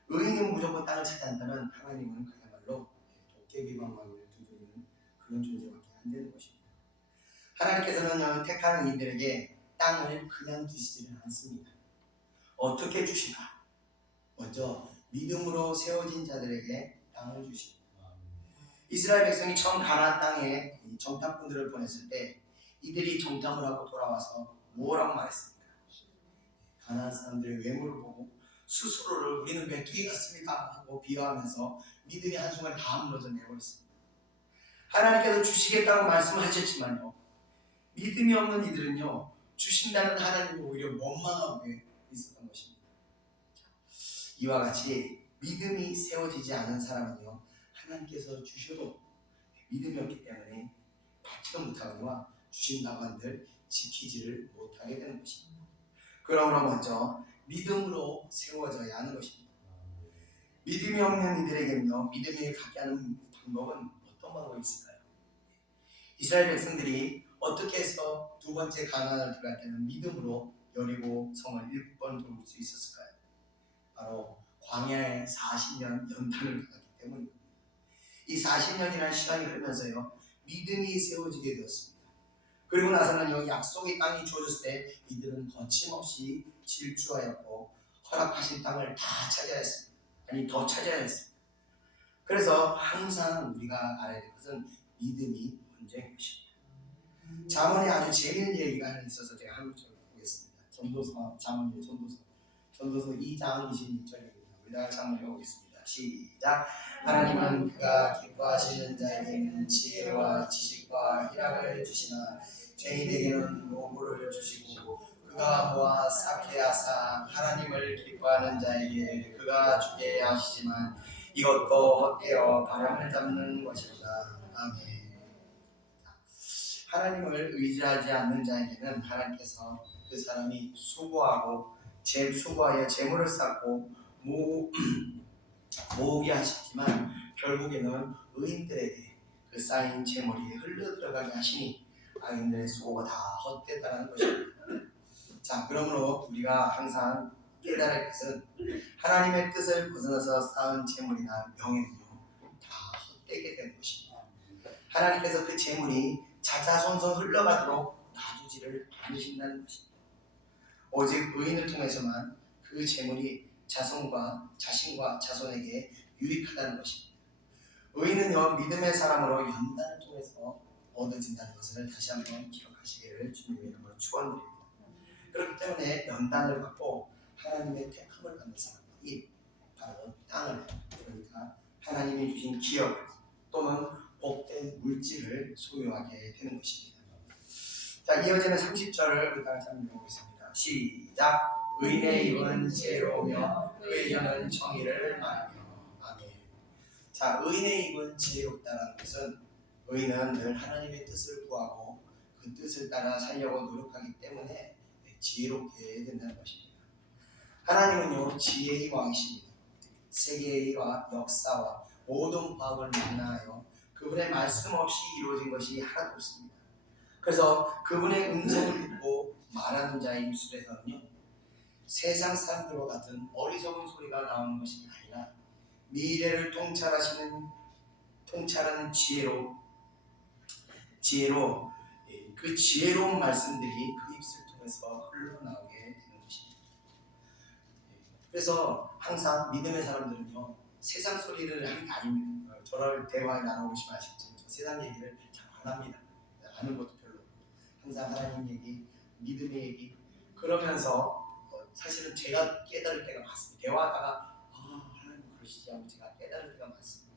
의인은 무조건 땅을 차지한다면 하나님은 그야말로 도깨비방망이를 두드리는 그런 존재밖에 안 되는 것입니다. 하나님께서는 택한 이들에게 땅을 그냥 주시지는 않습니다. 어떻게 주시나? 먼저 믿음으로 세워진 자들에게 땅을 주십니다. 이스라엘 백성이 처음 가나안 땅에 정탐꾼들을 보냈을 때 이들이 정탐을 하고 돌아와서 뭐라고 말했습니까? 가나안 사람들의 외모를 보고 스스로를 우리는 메뚜기 같습니다 하고 비하하면서 믿음의 한순간에 다 무너져 내버렸습니다. 하나님께서 주시겠다고 말씀하셨지만요, 믿음이 없는 이들은요, 주신다는 하나님을 오히려 원망하고 있었던 것입니다. 이와 같이 믿음이 세워지지 않은 사람은요, 하나님께서 주셔도 믿음이 없기 때문에 받지도 못하거니와 주신다고 한들 지키지를 못하게 되는 것입니다. 그러므로 먼저 믿음으로 세워져야 하는 것입니다. 믿음이 없는 이들에게는요, 믿음을 갖게 하는 방법은 어떤 방법이 있을까요? 이스라엘 백성들이 어떻게 해서 두 번째 가나안을 들어갈 때는 믿음으로 여리고 성을 7번 돌을 수 있었을까요? 바로 광야에 40년 연단을 받았기 때문입니다. 이 40년이라는 시간이 흐르면서요, 믿음이 세워지게 되었습니다. 그리고 나서는요, 약속의 땅이 주어졌을 때 이들은 거침없이 질주하였고 허락하신 땅을 다 차지하였습니다. 아니, 더 차지하였습니다. 그래서 항상 우리가 알아야 될 것은 믿음이 문제인 것입니다. 잠언에 아주 재미있는 얘기가 하나 있어서 제가 한번 보겠습니다. 전도서 2장 26절입니다. 우리 다 같이 한번 읽어보겠습니다. 시작. 하나님은 그가 기뻐하시는 자에게는 지혜와 지식과 희락을 주시나 죄인에게는 노고를 주시고 그가 모아 쌓게 하사 하나님을 기뻐하는 자에게 그가 주게 하시지만 이것도 헛되어 바람을 잡는 것이로다. 아멘. 하나님을 의지하지 않는 자에게는 하나님께서 그 사람이 수고하여 재물을 쌓고 모으게 하셨지만 결국에는 의인들에게 그 쌓인 재물이 흘러 들어가게 하시니 의인들의 수고가 다 헛되다는 것입니다. 자, 그러므로 우리가 항상 깨달을 것은 하나님의 뜻을 벗어나서 쌓은 재물이나 명예는요, 다 헛되게 되는 것입니다. 하나님께서 그 재물이 자자손손 흘러가도록 놔두지를 않으신다는 것입니다. 오직 의인을 통해서만 그 재물이 자신과 자손에게 유익하다는 것입니다. 의인은요, 믿음의 사람으로 연단을 통해서 얻어진다는 것을 다시 한번 기억하시기를 주님의 이름으로 축원드립니다. 그렇기 때문에 연단을 받고 하나님의 택함을 받는 사람들이 바로 땅을, 그러니까 하나님이 주신 기업 또는 복된 물질을 소유하게 되는 것입니다. 자, 이어지는 30절을 우리 같이 한번 읽어보겠습니다. 시작. 의인의 입은 지혜로우며 그의 혀는 정의를 말하며. 아멘. 자, 의인의 입은 지혜롭다는 것은 의인은 늘 하나님의 뜻을 구하고 그 뜻을 따라 살려고 노력하기 때문에 지혜롭게 된다는 것입니다. 하나님은요, 지혜의 왕이십니다. 세계와 역사와 모든 과학을 만나하여 그분의 말씀 없이 이루어진 것이 하나도 없습니다. 그래서 그분의 음성을 듣고 말하는 자의 입술에서는요, 세상 사람들과 같은 어리석은 소리가 나오는 것이 아니라 미래를 통찰하는 지혜로 그 지혜로운 말씀들이 그 입술 통해서 흘러나오게 되는 것입니다. 그래서 항상 믿음의 사람들은요, 세상 소리를 하는 게 아닙니다. 저를 대화에 나눠보시면 아시겠지만 저 세상 얘기를 잘 안 합니다. 아는 것도 별로 없고 항상 하나님 얘기, 믿음의 얘기 그러면서 사실은 제가 깨달을 때가 많습니다. 대화하다가 하나님 그러시지 하고 제가 깨달을 때가 많습니다.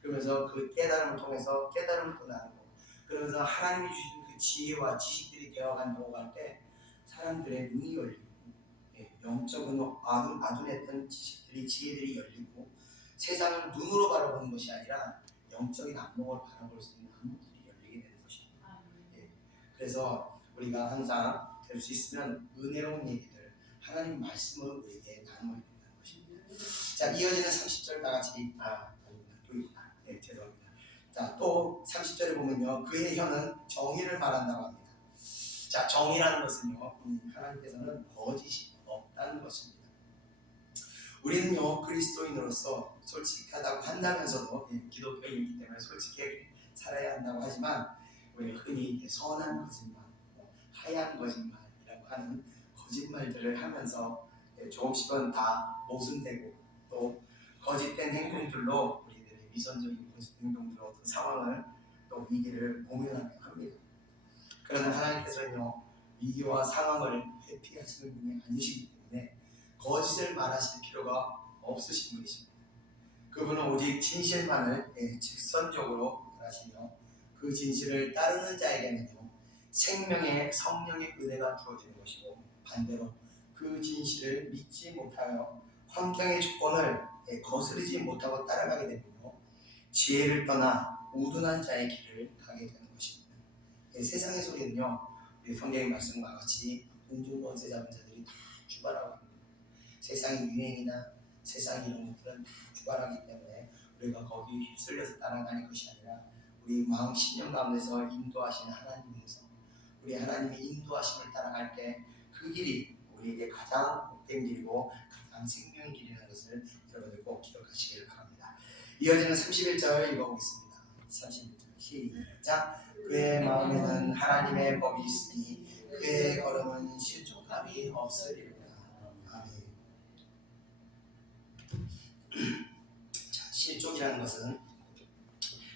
그러면서 그 깨달음을 통해서 깨달음을 또 나누고 그러면서 하나님이 주신 그 지혜와 지식들이 되어간다고 할 때 사람들의 눈이 열리고 영적으로 아둔했던 지혜들이 열리고 세상을 눈으로 바라보는 것이 아니라 영적인 안목으로 바라볼 수 있는 안목들이 열리게 되는 것입니다. 그래서 우리가 항상 될 수 있으면 은혜로운 얘기들 하나님 말씀을 우리에게 나누어야 된다는 것입니다. 자, 이어지는 30절 다 같이 아닙니다. 또 있다. 죄송합니다. 자, 또 30절에 보면요, 그의 혀는 정의를 말한다고 합니다. 자, 정의라는 것은요, 하나님께서는 거짓이 없다는 것입니다. 우리는요, 그리스도인으로서 솔직하다고 한다면서도 기독교인이기 때문에 솔직하게 살아야 한다고 하지만 우리가 흔히 선한 거짓말, 하얀 거짓말이라고 하는 거짓말들을 하면서 조금씩은 다 모순되고 또 거짓된 행동들로 우리들의 위선적인 행동들 어떤 상황을 또 위기를 모면하게 합니다. 그러나 하나님께서는요, 위기와 상황을 회피하시는 분이 아니시기 때문에 거짓을 말하실 필요가 없으신 분이십니다. 그분은 오직 진실만을 직선적으로 말하시며 그 진실을 따르는 자에게는요, 생명의 성령의 은혜가 주어지는 것이고 반대로 그 진실을 믿지 못하여 환경의 조건을 거스르지 못하고 따라가게 되면요, 지혜를 떠나 우둔한 자의 길을 가게 되는 것입니다. 세상의 소리는요, 우리 성경의 말씀과 같이 공중권세 잡은 자들이 다 주관하고 있습니다. 세상의 유행이나 세상 이런 것들은 다 주관하기 때문에 우리가 거기 휩쓸려서 따라가는 것이 아니라 우리 마음 신령 가운데서 인도하시는 하나님의 음성, 우리 하나님의 인도하심을 따라갈 때 그 길이 우리에게 가장 복된 길이고 가장 생명의 길이라는 것을 여러분들 꼭 기억하시길 바랍니다. 이어지는 31절 읽어보겠습니다. 31절 시작. 그의 마음에는 하나님의 법이 있으니 그의 걸음은 실족함이 없으리로다. 아멘. 자, 실족이라는 것은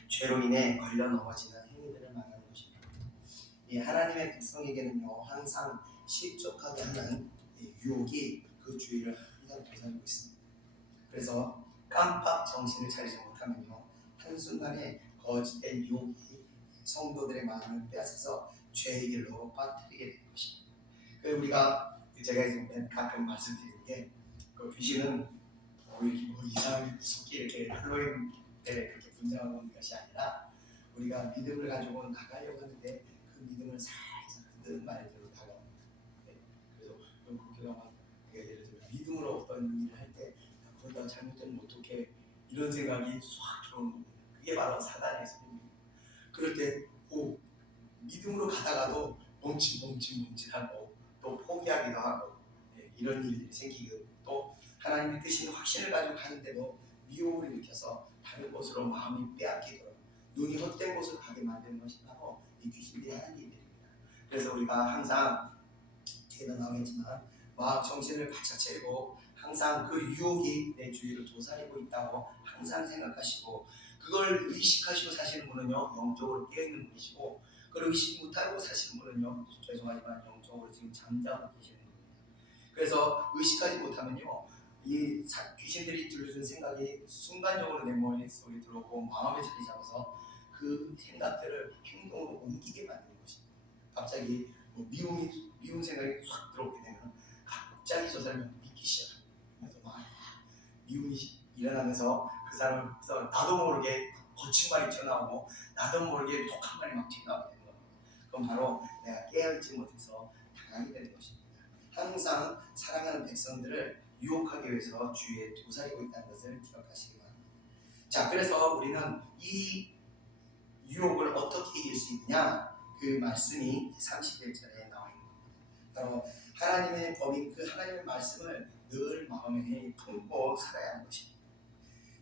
죄로 인해 걸려 넘어지는 행위들을 말하는 것입니다. 이 하나님의 백성에게는요, 항상 실족하게 하는 유혹이 그 주위를 항상 도사리고 있습니다. 그래서 깜빡 정신을 차리지 못하면요, 한순간에 거짓된 유혹이 성도들의 마음을 빼앗아서 죄의 길로 빠뜨리게 되는 것입니다. 그래서 우리가 제가 이제 가끔 말씀드리는 게 그 귀신은 이상하게 무섭게 이렇게 할로윈 때 그렇게 분장하고 있는 것이 아니라 우리가 믿음을 가지고 나가려고 하는데 그 믿음을 살짝 흔드는 말대로 다가옵니다. 그래서 그렇게 하면 예를 들면 믿음으로 어떤 일을 할 때 거기다 잘못되면 어떻게 이런 생각이 싹 들어오는 겁니다. 그게 바로 사단의 소리입니다. 그럴 때 믿음으로 가다가도 멈칫하고 또 포기하기도 하고 이런 일들이 생기고 또 하나님의 뜻인 확신을 가지고 가는데도 미혹을 일으켜서 다른 곳으로 마음이 빼앗기도록 눈이 헛된 곳을 가게 만드는 것이 바로 이 귀신들이 하는 일들입니다. 그래서 우리가 항상 뒤에도 나오겠지만 마음 정신을 바짝 차리고 항상 그 유혹이 내 주위를 도사리고 있다고 항상 생각하시고 그걸 의식하시고 사시는 분은요, 영적으로 깨어있는 분이시고 그걸 의식 못하고 사시는 분은요, 죄송하지만 영적으로 지금 잠자고 계시는 겁니다. 그래서 의식하지 못하면요, 이 귀신들이 들려준 생각이 순간적으로 내 머릿속에 들어오고 마음에 자리 잡아서 그 생각들을 행동으로 옮기게 만드는 것입니다. 갑자기 미운 생각이 확 들어오게 되면 갑자기 저 사람이 믿기 시작합니다. 그래서 막 미움이 일어나면서 그 사람을 나도 모르게 거친 말이 튀어나오고 나도 모르게 독한 말이 막 튀어나오게 되는 겁니다. 그건 바로 내가 깨어있지 못해서 당하게 되는 것입니다. 항상 사랑하는 백성들을 유혹하기 위해서 주위에 도사리고 있다는 것을 기억하시기 바랍니다. 자, 그래서 우리는 이 유혹을 어떻게 이길 수 있느냐? 그 말씀이 31절에 나와 있는 겁니다. 바로 하나님의 법인 그 하나님의 말씀을 늘 마음에 품고 살아야 하는 것입니다.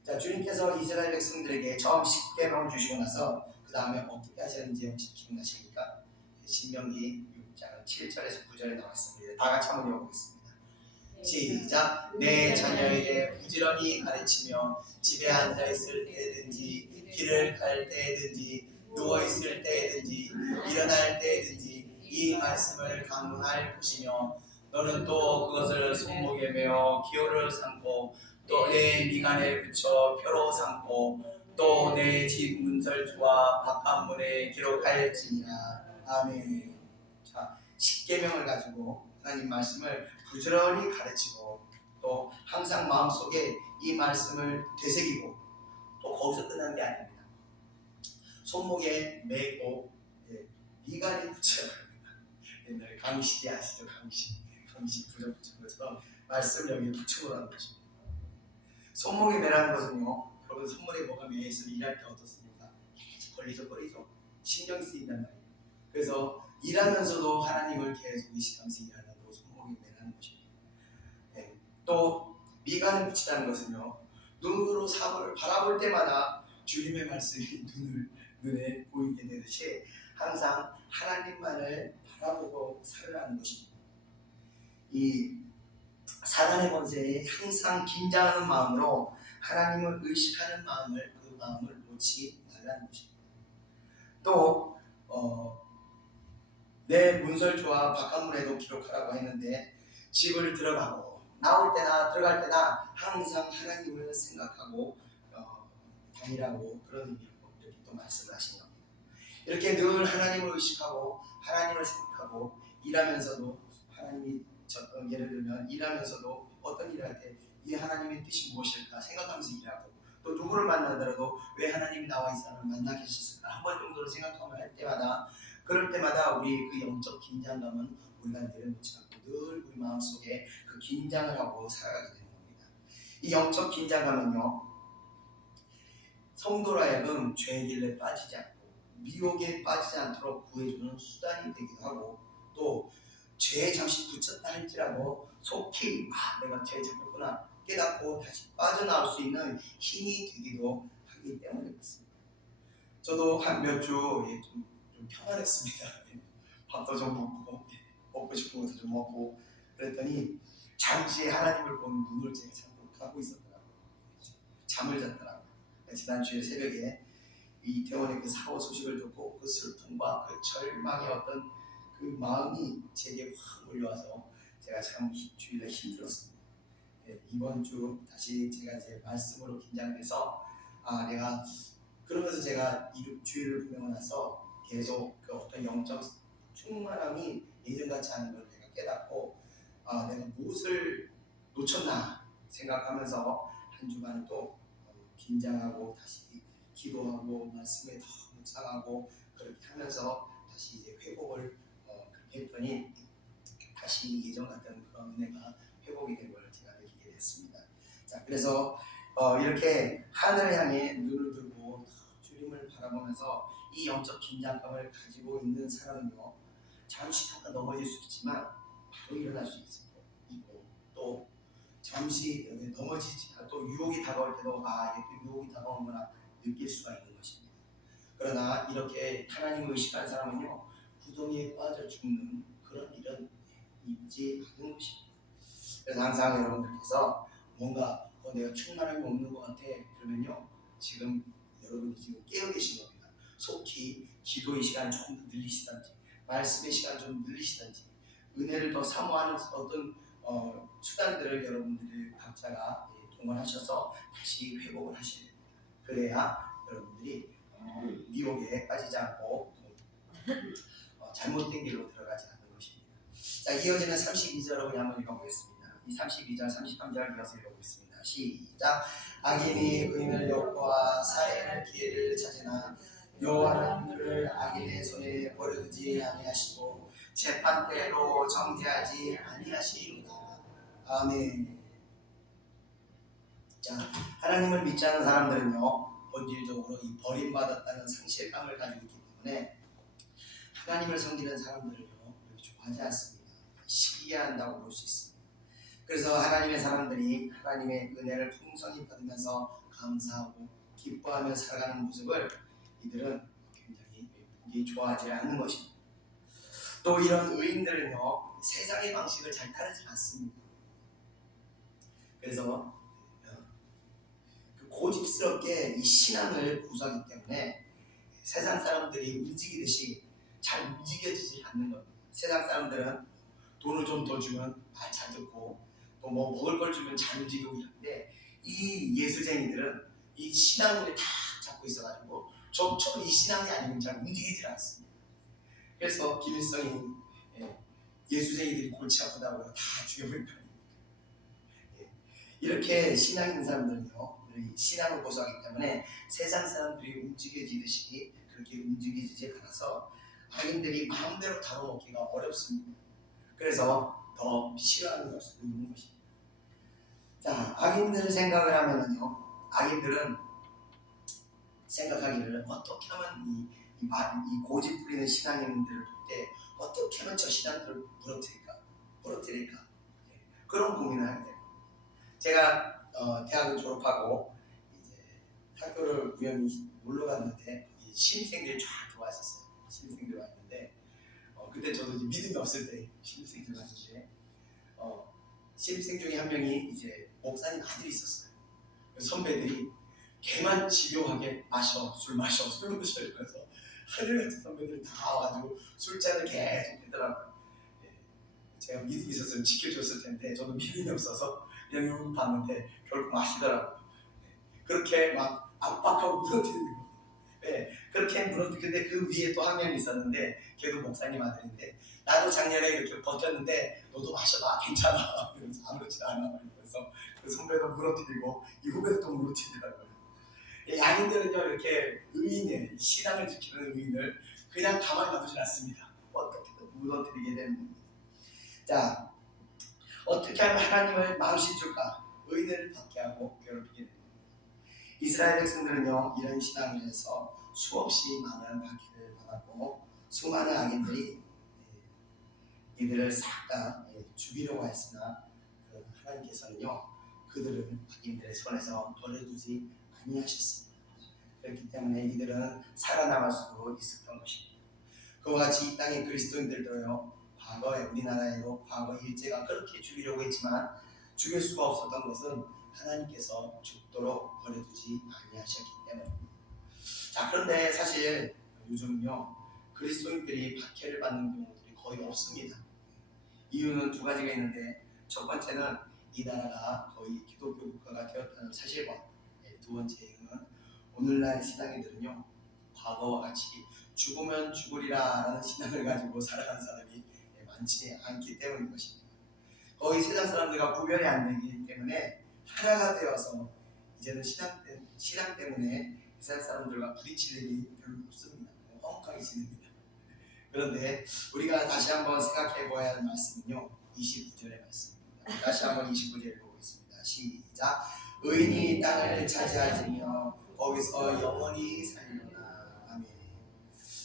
자, 주님께서 이스라엘 백성들에게 처음 10계명을 주시고 나서 그 다음에 어떻게 하셨는지 혹시 기억나십니까? 신명기 6장 7절에서 9절에 나와 있습니다. 다 같이 한번 읽어보겠습니다. 시작. 내 자녀에게 부지런히 가르치며 집에 앉아 있을 때든지 길을 갈 때든지 누워 있을 때든지 일어날 때든지 이 말씀을 강론할 것이며 너는 또 그것을 손목에 메어 기호를 삼고 또 내 미간에 붙여 표로 삼고 또 내 집 문설주와 바깥문에 기록할지니라. 아멘. 자, 10계명을 가지고 하나님 말씀을 부지런히 가르치고 또 항상 마음속에 이 말씀을 되새기고 또 거기서 끝나는 게 아닙니다. 손목에 메고 미간에 붙여야 합니다. 옛날에 강시대 아시죠? 강시 붙여놓은 것처럼 말씀을 여기에 붙여놓으라는 것입니다. 손목에 매라는 것은요, 여러분 손목에 뭐가 매여 있으면 일할 때 어떻습니까? 계속 걸리적거리죠. 신경이 쓰인단 말이에요. 그래서 일하면서도 하나님을 계속 의식하면서 일하는 거 손목에 매라는 것입니다. 네. 또 미간에 붙이라는 것은요, 눈으로 사물을 바라볼 때마다 주님의 말씀이 눈에 보이게 되듯이 항상 하나님만을 바라보고 살으라는 것입니다. 이 사단의 권세에 항상 긴장하는 마음으로 하나님을 의식하는 마음을 그 마음을 놓지 말라는 것입니다. 또 내 문설주와 바깥문에도 기록하라고 했는데 집을 들어가고 나올 때나 들어갈 때나 항상 하나님을 생각하고 다니라고 그런 의미로 이렇게 또 말씀을 하신 겁니다. 이렇게 늘 하나님을 의식하고 하나님을 생각하고 일하면서도 하나님이 예를 들면 일하면서도 어떤 일을 할 때 이 하나님의 뜻이 무엇일까 생각하면서 일하고 또 누구를 만나더라도 왜 하나님이 나와 이 사람을 만나게 하셨을까 한 번 정도로 생각하며 할 때마다 그럴 때마다 우리 그 영적 긴장감은 우리가 내려놓지 않고 늘 우리 마음속에 그 긴장을 하고 살아가게 되는 겁니다. 이 영적 긴장감은요 성도로 하여금 죄의 길에 빠지지 않고 미혹에 빠지지 않도록 구해주는 수단이 되기도 하고 또 죄에 잠시 붙였다 할지라도 속히 내가 죄에 잡혔구나 깨닫고 다시 빠져나올 수 있는 힘이 되기도 하기 때문에 그렇습니다. 저도 한 몇 주 좀 평안했습니다. 밥도 좀 먹고 싶은 것도 좀 먹고 그랬더니 잠시 하나님을 보는 눈을 제가 자꾸 감고 있었더라고요. 잠을 잤더라고요. 지난주에 새벽에 이태원의 그 사고 소식을 듣고 그 슬픔과 그 절망의 어떤 그 마음이 제게 확 몰려와서 제가 참 주일에 힘들었습니다. 이번 주 다시 제가 이제 말씀으로 긴장돼서 내가 그러면서 제가 이 주일을 보내고 나서 계속 그 어떤 영적 충만함이 예전 같지 않은 걸 내가 깨닫고 내가 무엇을 놓쳤나 생각하면서 한 주간은 또 긴장하고 다시 기도하고 말씀에 더 묵상하고 그렇게 하면서 다시 이제 회복을 그렇게 했더니 다시 예전 같은 그런 은혜가 회복이 된 걸 제가 느끼게 됐습니다. 자, 그래서 이렇게 하늘을 향해 눈을 들고 주님을 바라보면서 이 영적 긴장감을 가지고 있는 사람은요 잠시 잠깐 넘어질 수 있지만 바로 일어날 수 있고 또 잠시 넘어지지 또 유혹이 다가올 때도 이게 또 유혹이 다가오는구나 느낄 수가 있는 것입니다. 그러나 이렇게 하나님을 의식하는 사람은요 구덩이에 빠져 죽는 그런 일은 있지 않은 것입니다. 그래서 항상 여러분들께서 뭔가 내가 충만함이 없는 것 같아 그러면요 지금 여러분이 지금 깨어 계신 겁니다. 속히 기도의 시간을 조금 더 늘리시든지 말씀의 시간을 좀 늘리시든지 은혜를 더 사모하는 어떤 수단들을 여러분들이 각자가 동원하셔서 다시 회복을 하셔야 됩니다. 그래야 여러분들이 미혹에 빠지지 않고 잘못된 길로 들어가지 않는 것입니다. 자, 이어지는 32절을 우리 한번 읽어보겠습니다. 이 32절, 33절 이어서 읽어보겠습니다. 시작. 악인이 의인을 엿보아 사해할 기회를 찾으나 여호와는 그를 악인의 손에 버려두지 아니하시고 재판 때에도 정죄하지 아니하시리로다. 아멘. 자, 하나님을 믿지 않는 사람들은요 본질적으로 이 버림받았다는 상실감을 가지고 있기 때문에 하나님을 섬기는 사람들을요 그렇게 좋아하지 않습니다. 시기한다고 볼 수 있습니다. 그래서 하나님의 사람들이 하나님의 은혜를 풍성히 받으면서 감사하고 기뻐하며 살아가는 모습을 이들은 굉장히 보기 좋아하지 않는 것입니다. 또 이런 의인들은요 세상의 방식을 잘 따르지 않습니다. 그래서 고집스럽게 이 신앙을 구사하기 때문에 세상 사람들이 움직이듯이 잘 움직여지지 않는 겁니다. 세상 사람들은 돈을 좀 더 주면 말 잘 듣고 또 뭐 먹을 걸 주면 잘 움직이고 이러는데 이 예수쟁이들은 이 신앙을 다 잡고 있어가지고 좀처럼 이 신앙이 아니면 잘 움직이질 않습니다. 그래서 김일성이 예수쟁이들이 골치 아프다고 다 죽여버린 거예요. 이렇게 신앙 있는 사람들은요 신앙을 고수하기 때문에 세상 사람들이 움직여지듯이 그렇게 움직이지 않아서 악인들이 마음대로 다뤄먹기가 어렵습니다. 그래서 더 싫어하는 것으로 있는 것입니다. 자, 악인들 생각을 하면은요 악인들은 생각하기를 어떻게 하면 이 고집 부리는 신앙인들을 볼 때 어떻게 하면 저 신앙들을 부러뜨릴까 그런 고민을 하게 됩니다. 제가 대학을 졸업하고 이제 학교를 우연히 놀러 갔는데 거기 신입생들이 쫙 들어왔었어요. 신입생들 왔는데 그때 저도 이제 믿음이 없을 때 신입생들 왔는데 신입생 중에 한 명이 이제 목사님 아들이 있었어요. 선배들이 걔만 집요하게 술 마셔 이러면서 하늘같은 선배들이 다 와가지고 술잔을 계속 대더라고요. 제가 믿음이 있었으면 지켜줬을 텐데 저도 믿음이 없어서 그냥 이러고 봤는데 결국 마시더라고요. 그렇게 막 압박하고 무너뜨리는 거예요. 그렇게 무너뜨리는데 그 위에 또 한 명이 있었는데 걔도 목사님 아들인데 나도 작년에 이렇게 버텼는데 너도 마셔봐 괜찮아. 이러면서 아무렇지도 않아. 그래서 그 선배도 무너뜨리고 이 후배도 또 무너뜨리더라고요. 양인들은요 이렇게 의인의 신앙을 지키는 의인을 그냥 가만히 놔두지 않습니다. 어떻게든 무너뜨리게 되는 겁니다. 자, 어떻게 하면 하나님을 마음씨 줄까? 의인을 박해하고 괴롭히게 됩니다. 이스라엘 백성들은요 이런 신앙을 해서 수없이 많은 박해를 받았고 수많은 악인들이 이들을 싹 다 죽이려고 했으나 하나님께서는요 그들을 악인들의 손에서 버려두지 아니하셨습니다. 그렇기 때문에 이들은 살아남을 수 있었던 것입니다. 그와 같이 이 땅의 그리스도인들도요 과거에 우리나라에도 과거 일제가 그렇게 죽이려고 했지만 죽일 수가 없었던 것은 하나님께서 죽도록 버려두지 아니하셨기 때문입니다. 자, 그런데 사실 요즘은요 그리스도인들이 박해를 받는 경우들이 거의 없습니다. 이유는 두 가지가 있는데 첫 번째는 이 나라가 거의 기독교 국가가 되었다는 사실과 두 번째 이유는 오늘날 신앙인들은요 과거와 같이 죽으면 죽으리라 라는 신앙을 가지고 살아가는 사람이 많지 않기 때문인 것입니다. 거의 세상 사람들과 구별이 안 되기 때문에 하나가 되어서 이제는 신앙 때문에 세상 사람들과 부딪힐 일이 별로 없습니다. 험하게 지냅니다. 그런데 우리가 다시 한번 생각해 보아야 할 말씀은요 29절의 말씀입니다. 다시 한번 29절 읽어보겠습니다. 시작. 의인이 땅을 차지하시며 거기서 영원히 살리라. 아멘.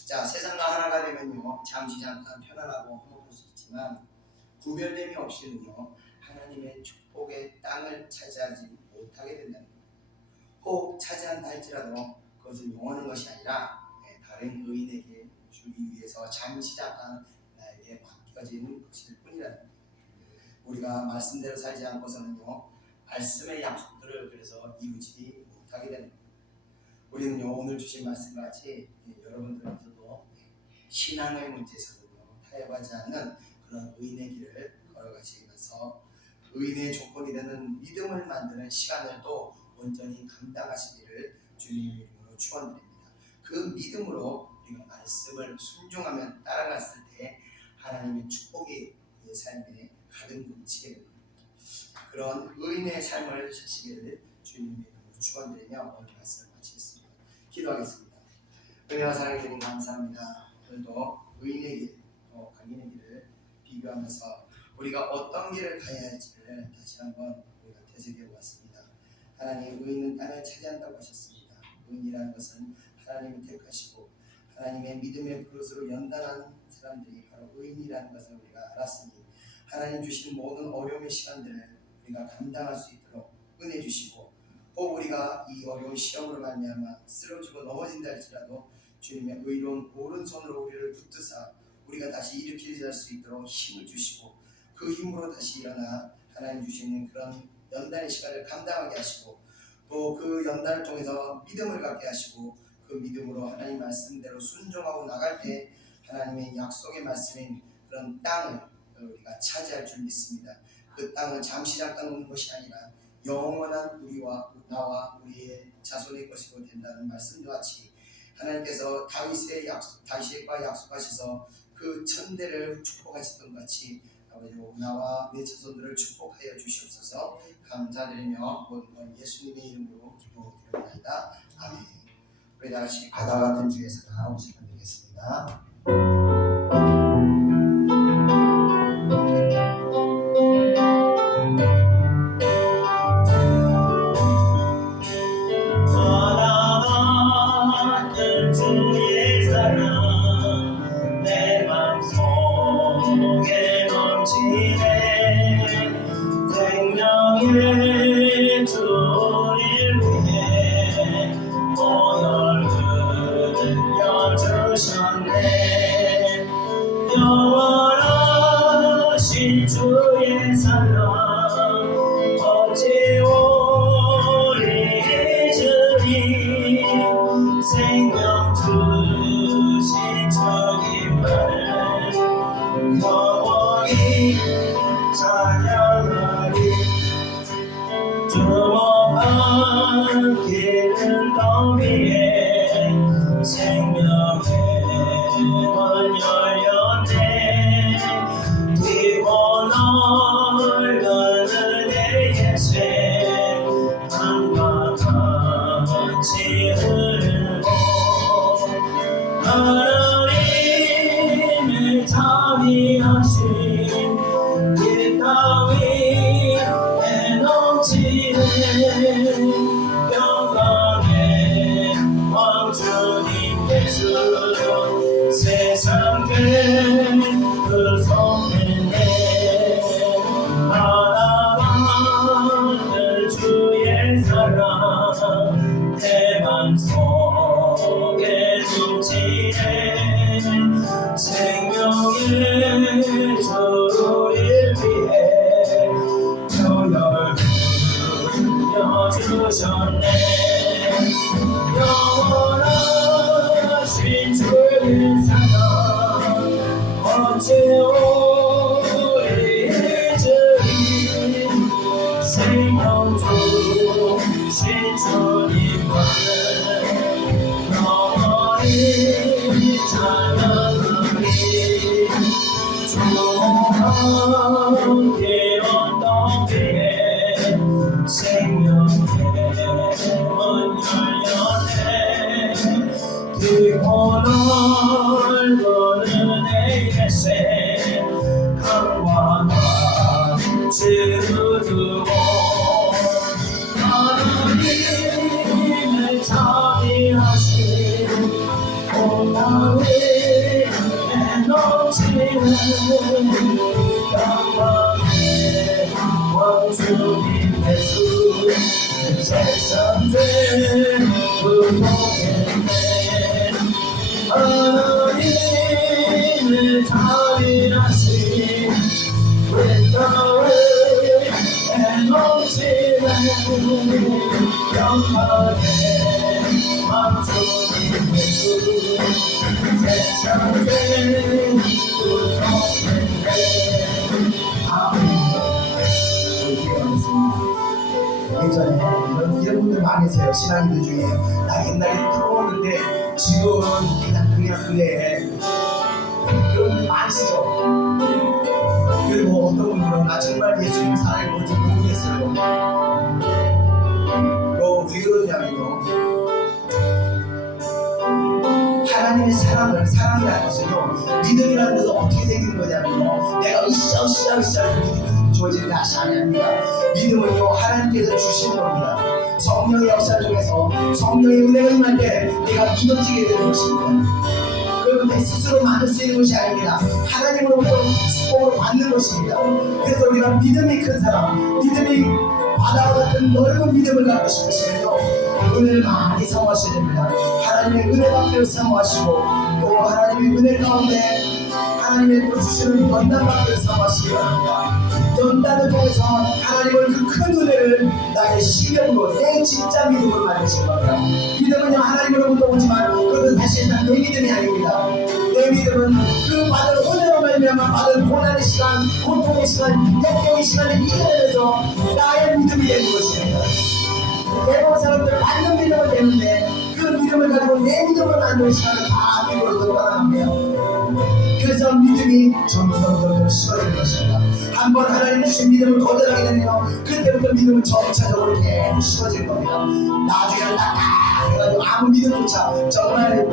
자, 세상과 하나가 되면요 잠시 잠깐 편안하고 허목할 수 있지만 구별됨이 없이는요 하나님의 축복의 땅을 차지하지 못하게 된다는 겁니다. 혹 차지한다 할지라도 그것은 영원한 것이 아니라 다른 의인에게 주기 위해서 잠시 잠깐 나에게 맡겨진 것일 뿐이라는 겁니다. 우리가 말씀대로 살지 않고서는요 말씀의 약속들을 그래서 이루지 못하게 되는 겁니다. 우리는요 오늘 주신 말씀같이 여러분들께서도 신앙의 문제에서는요 타협하지 않는 그런 의인의 길을 걸어가시면서 의인의 조건이 되는 믿음을 만드는 시간을 또 온전히 감당하시기를 주님의 이름으로 축원드립니다. 그 믿음으로 우리가 말씀을 순종하며 따라갔을 때 하나님의 축복이 우리의 삶에 가득 넘치게 됩니다. 그런 의인의 삶을 사시기를 주님의 이름으로 축원드리며 오늘 말씀을 마치겠습니다. 기도하겠습니다. 은혜와 사랑해 주님 감사합니다. 오늘도 의인의 길, 또 악인의 길을 비교하면서 우리가 어떤 길을 가야 할지를 다시 한번 우리가 되새겨 보았습니다. 하나님 의인은 땅을 차지한다고 하셨습니다. 의인이라는 것은 하나님이 택하시고 하나님의 믿음의 그릇으로 연단한 사람들이 바로 의인이라는 것을 우리가 알았으니 하나님 주신 모든 어려움의 시간들을 우리가 감당할 수 있도록 은혜 주시고, 혹 우리가 이 어려운 시험으로 말미암아 쓰러지고 넘어진다 할지라도 주님의 의로운 오른손으로 우리를 붙드사 우리가 다시 일으킬 수 있도록 힘을 주시고, 그 힘으로 다시 일어나 하나님 주시는 그런 연단의 시간을 감당하게 하시고, 또 그 연단을 통해서 믿음을 갖게 하시고, 그 믿음으로 하나님 말씀대로 순종하고 나갈 때 하나님의 약속의 말씀인 그런 땅을 우리가 차지할 줄 믿습니다. 그 땅은 잠시 잠깐 오는 것이 아니라 영원한 우리와 나와 우리의 자손의 것이고 된다는 말씀과 같이, 하나님께서 다윗과 약속하셔서 그 천대를 축복하셨던 것 같이 아버지 나와 내 자손들을 축복하여 주시옵소서. 감사드리며 모든 건 예수님의 이름으로 기도드립니다. 아멘. 우리 다 같이 바다 같은 주의 사랑 부탁드리겠습니다. 영원하신 주의 사랑 어찌 우리 주님 생명 주신 주님만을 영원히 찬양하리. 주목한 길을 더위에 생명의 문 열렸네. 깊고 넓은 은혜의 새 강과 같이 흐르고 하나님의 자비하신 길 따위에 넘치는 영광의 왕주님 예수 세상 그 성했네. 바라봤는 주의 사랑 내 맘속에 넘치네. 생명의 주를 위해 표열 흘려주셨네. 영원하신 주의 사랑 어찌 우리 주님 생명 주신 주님만을 영원히 찬양하리. 주목한 길 언덕 위에 생명의 문 열렸네. 깊고 넓은 은혜의 새 강과 같이 흐르고 하나님의 자비하신 온몸에 넘치는 영광의 왕주님 예수 세상 죄 구속했네. 하나님의 자비하신 그 땅에 넘치는 영광의 왕주님 예수 세상 죄 구속했네. 아멘. 예전에 이런 분들 많이 계세요. 신앙인들 중에 나 옛날에 뜨거웠는데 지금은 그냥 그래. 그런 분들 많으시죠. 그리고 어떤 분들은 나 정말 예수님 사랑이 뭔지 모르겠어요. 왜 그러냐면요, 하나님의 사랑이라는 것은요, 믿음이라는 것은 어떻게 생기는 거냐면요, 내가 으쌰으쌰 믿음이 주어지는 것이 아닙니다. 믿음은요, 하나님께서 주시는 겁니다. 성령의 역사 중에서 성령의 은혜가 임할 때 내가 믿어지게 되는 것입니다. 자기 스스로 만들 수 있는 것이 아닙니다. 하나님으로부터 축복을 받는 것입니다. 그래서 우리가 믿음이 큰 사람, 믿음이 바다와 같은 넓은 믿음을 갖고 싶으시면요, 은혜를 많이 사모하셔야 됩니다. 하나님의 은혜 받기를 사모하시고, 또 하나님의 은혜 가운데 하나님의 또 주시는 연단 받기를 사모하시기 바랍니다. 연단을 통해서 하나님은 그 큰 은혜를 나의 실력으로, 내 진짜 믿음으로 만드실 겁니다. 믿음은요, 하나님으로부터 오지만 그것은 사실상 내 믿음이 아닙니다. 내 믿음은 그 받은 은혜로 말미암아 받은 고난의 시간, 고통의 시간, 역경의 시간을 이겨내면서 나의 믿음이 되는 것입니다. 대부분 사람들은 받는 믿음을 되는데 그 믿음을 가지고 내 믿음을 만드는 시간을 다 뒤로 떠나갑니다. 그래서 믿음이 점점 식어지는 것입니다. 한번 하나님 주신 믿음을 거절하게 되면 그때부터 믿음은 점차적으로 계속 식어지는 겁니다. 나중에는 딱딱 해가지고 아무 믿음조차 정말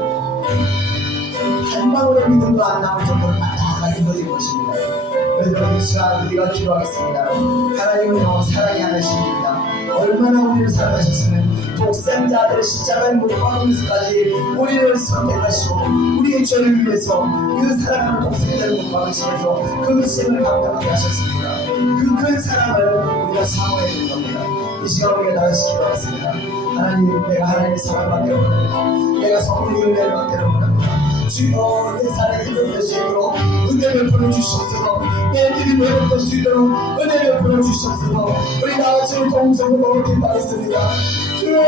한 방울의 믿음도 안 남을 정도로 딱딱하게 익어진 것입니다. 여러분, 이 시간 우리가 기도하겠습니다. 하나님은 사랑이 하나님입니다. 얼마나 우리를 사랑하셨으면 독생자들의 십자가에 못 박으면서까지 우리를 선택하시고 우리의 죄를 위해서 그 사랑하는 독생자를 못 박으시면서 그 희생을 감당하게 하셨습니다. 그 큰 사랑을 우리가 사모해야 되는 겁니다. 이 시간 우리가 다시 기도하겠습니다. 하나님, 내가 하나님의 사랑받기를 원합니다. 내가 성령의 은혜를 받기를 원합니다. 주여, 내 사랑이 회복될 수 있도록 은혜를 보내주시옵소서. 내 믿음이 회복될 수 있도록 은혜를 보내주시옵소서. 우리 나같이 동성으로 기도하겠습니다. 주여,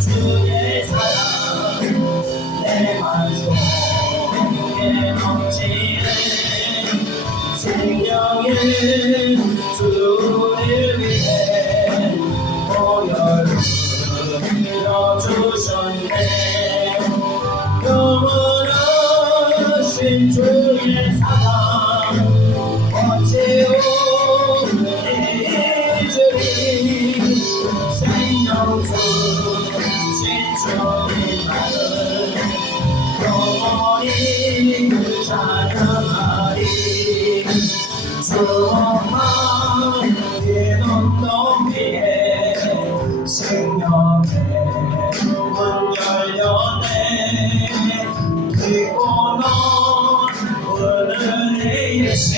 주의 사랑 내 맘속에 넘치는 생명의 주를 위해 보혈을 흘려주셨네. 너무나 주먹만 뛰는 높이에 생명의 문 열렸네. 그리고 넌 은혜의 새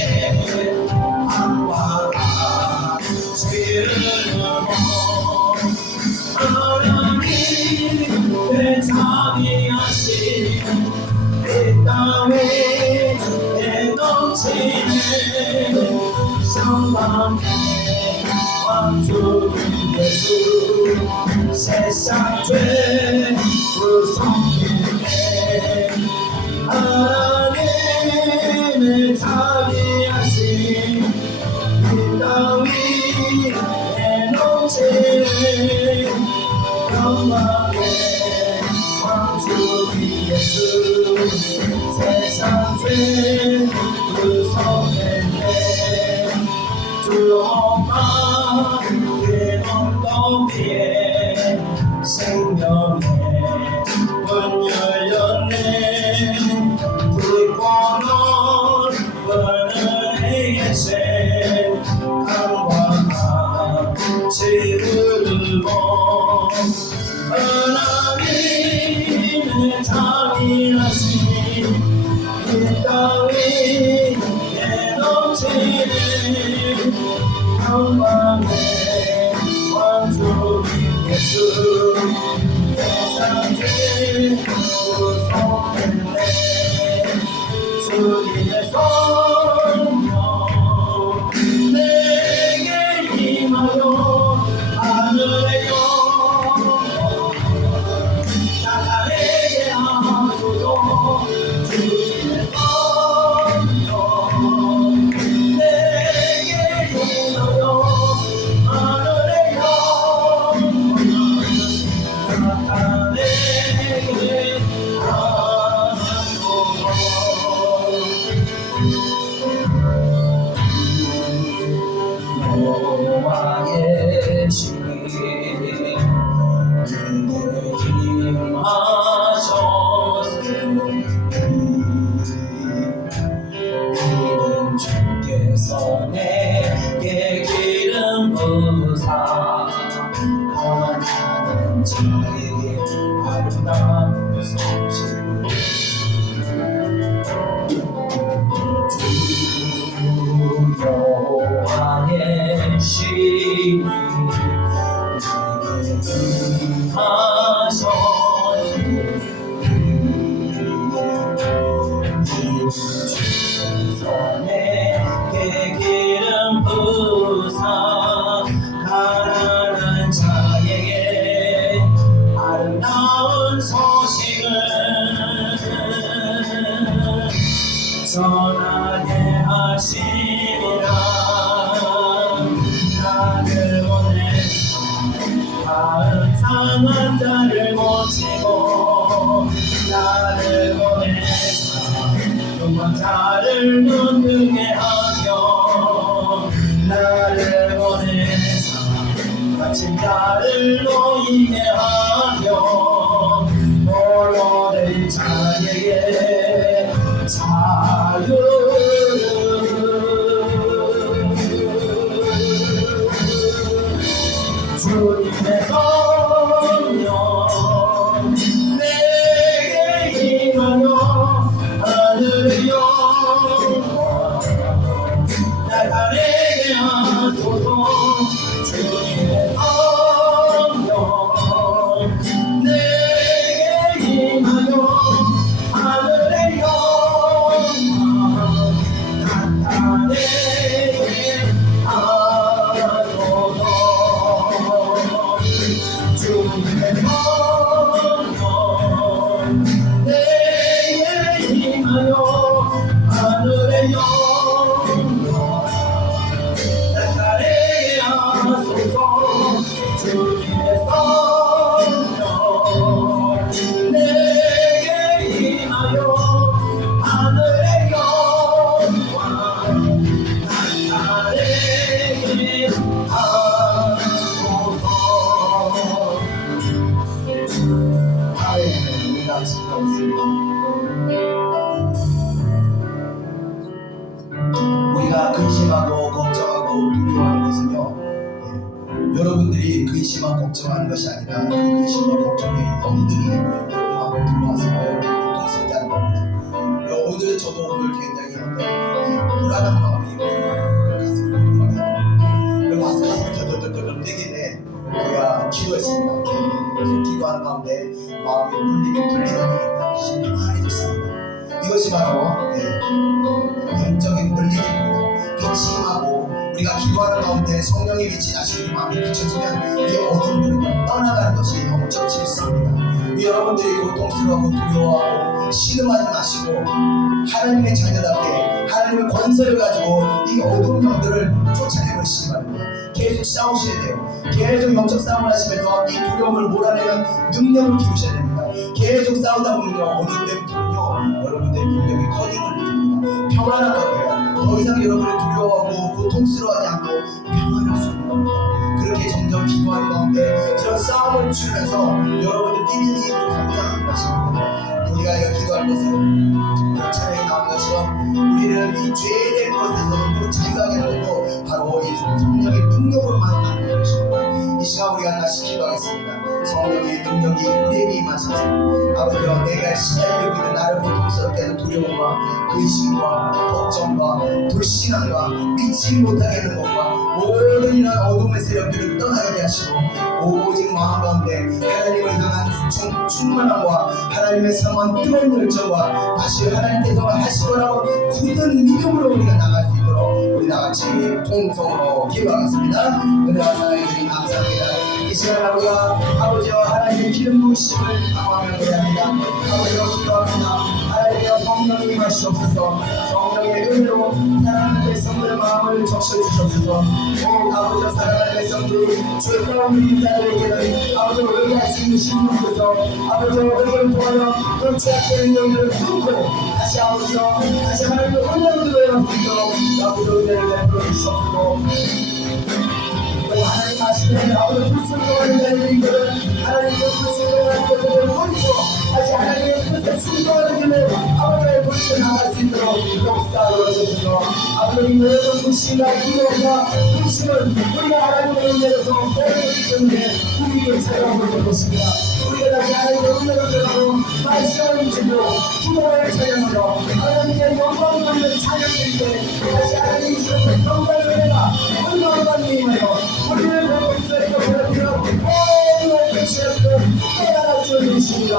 밤과 같이 흐르고 하나님의 자비하신 이 땅에 넘치네. 성만의 왕주님 예수 세상 죄 구속기네. 하나님의 자비하신 이 땅 위에 넘치네. 영광의 왕주님 예수 세상 죄 구속했네. 주옥만 그 언덕 위에 생명의 문 열렸네. 깊고 넓은 은혜의 샘 강과 같이 흐르고 하나님의 자비하신 이 땅 위에 넘치네. 영광의 왕주님 예수 세상 죄 구속했네. 주님의 성령 내게 임하여 하늘의 영광 나타내게 하소서. 주님의 성령 내게 임하여 하늘의 영광 나타내게 여호와의 신이 내게 임하셨으니 이는 주께서 내게 기름 부으사 원하는 자에게 아름다운 소식을 여호와의 신이 내게 임하셨으니 이는 주께서 내게 기름 부으사 가난한 자에게 아름다운 소식을 전하게 하시리라. 나를 보내사 다음 상한 자를 고치고 나를 보내사 눈먼 자를 눈뜨게 하며 나를 보내사 다친 자를 놓이게 하며 홀로 된 자에게 자유를 주님의 성령 내게 임하여 하늘의 영광 나타내게 하소서. 주님의 성령 내게 임하여 하늘의 영광 나타내게 하소서. 주님의 성령 내게 임하여 하늘의 영광 나타내게 하소서. 여러분들이 근심하고 걱정하는 것이 아니라 그 근심과 걱정의 영들이 여러분 마음에 들어와서 여러분 고통스럽게 하는 겁니다. 오늘 저도 오늘 굉장히 어떤 이 불안한 마음이 가슴이 고통하더라고요. 가슴이 덜덜덜덜 뛰기네. 제가 기도했습니다. 계속 기도하는 가운데 마음이 풀리더니 다시 평안해졌습니다. 이것이 바로 영적인 원리들입니다. 기침하고 우리가 기도하는 가운데 성령의 빛이 다시 우리 마음에 비춰지면 이 어둠들은 떠나가는 것이 영적 질서입니다. 여러분들이 고통스러워하고 두려워하고 신음하지 마시고 하나님의 자녀답게 하나님의 권세를 가지고 이 어두운 영들을 쫓아내버리시기 바랍니다. 계속 싸우셔야 돼요. 계속 영적 싸움을 하시면서 이 두려움을 몰아내는 능력을 키우셔야 됩니다. 계속 싸우다 보면요, 어느 때부터는요 여러분들의 능력이 커닝을 느낍니다. 평안한 겁니다. 더 이상 여러분을 두려워하고 고통스러워하지 않고 평안할 수 있는 겁니다. 그렇게 점점 기도하는 가운데 이런 싸움을 치르면서 여러분들 삐리리 감당하는 것입니다. 우리가 이거 기도할 것은 찬양에 나오는 것처럼 우리를 이 죄된 것에서 자유하게 하는 것도 바로 이 성령의 능력으로만 하는 것입니다. 이 시간 우리가 다시 기도하겠습니다. 성령의 능력이 우리에게 임하셔서 아버지여 내가 시달리고 있는 나를 고통스럽게 하는 두려움과 근심과 걱정과 불신앙과 믿지 못하게 하는 것과 모든 이런 어둠의 세력들을 떠나가게 하시고 오직 마음 가운데 하나님을 향한 충만함과 하나님의 상한 뜨거운 열정과 다시 하나님께서 하실 거라고 굳은 믿음으로 우리가 나갈 수 있도록 우리 다같이 통성으로 기도하겠습니다. 은혜와 사랑해 주님 감사합니다. 이 시간 우리가 아버지와 하나님의 기름 부으심을 강화하며 기도합니다. 아버지와 기도합니다. 하나님의 성령이 임하시옵소서. 성령의 은혜로 사랑하는 백성들의 마음을 적셔주시옵소서. 오 아버지와 사랑하는 백성들이 죄 가운데 있는 자들에게는 아버지와 의뢰할 수 있는 신령 주셔서 아버지와 의뢰를 통하여 그렇지 않게 영들을 끊고 다시 아버지와 다시 하나님의 은혜를 들어야 할 수 있도록 아버지와 은혜를 베풀어 주시옵소서. 하나님 아시는 아버지 불순종하는 자들에게는 하나님의 불순종하는 것을 버리고 다시 하나님의 뜻에 순종하는 길을 아버지의 도리를 나갈 수 있도록 역사하여 주셔서 아버지 모든 불신과 두려움과 불신은 우리가 하나님의 은혜로서 빼앗기 때문에 우리에게 찾아오게 될 것입니다. 우리가 다시 하나님의 은혜를 들고 말씀을 믿고 기도를 찬양하며 하나님의 영광을 돌리는 찬양일 때 다시 하나님이 주시는 영광의 은혜가 우리 마음에 임하여 우리를 보고있으니까 보여드려 모든 것이었고 깨달아 주시옵니다.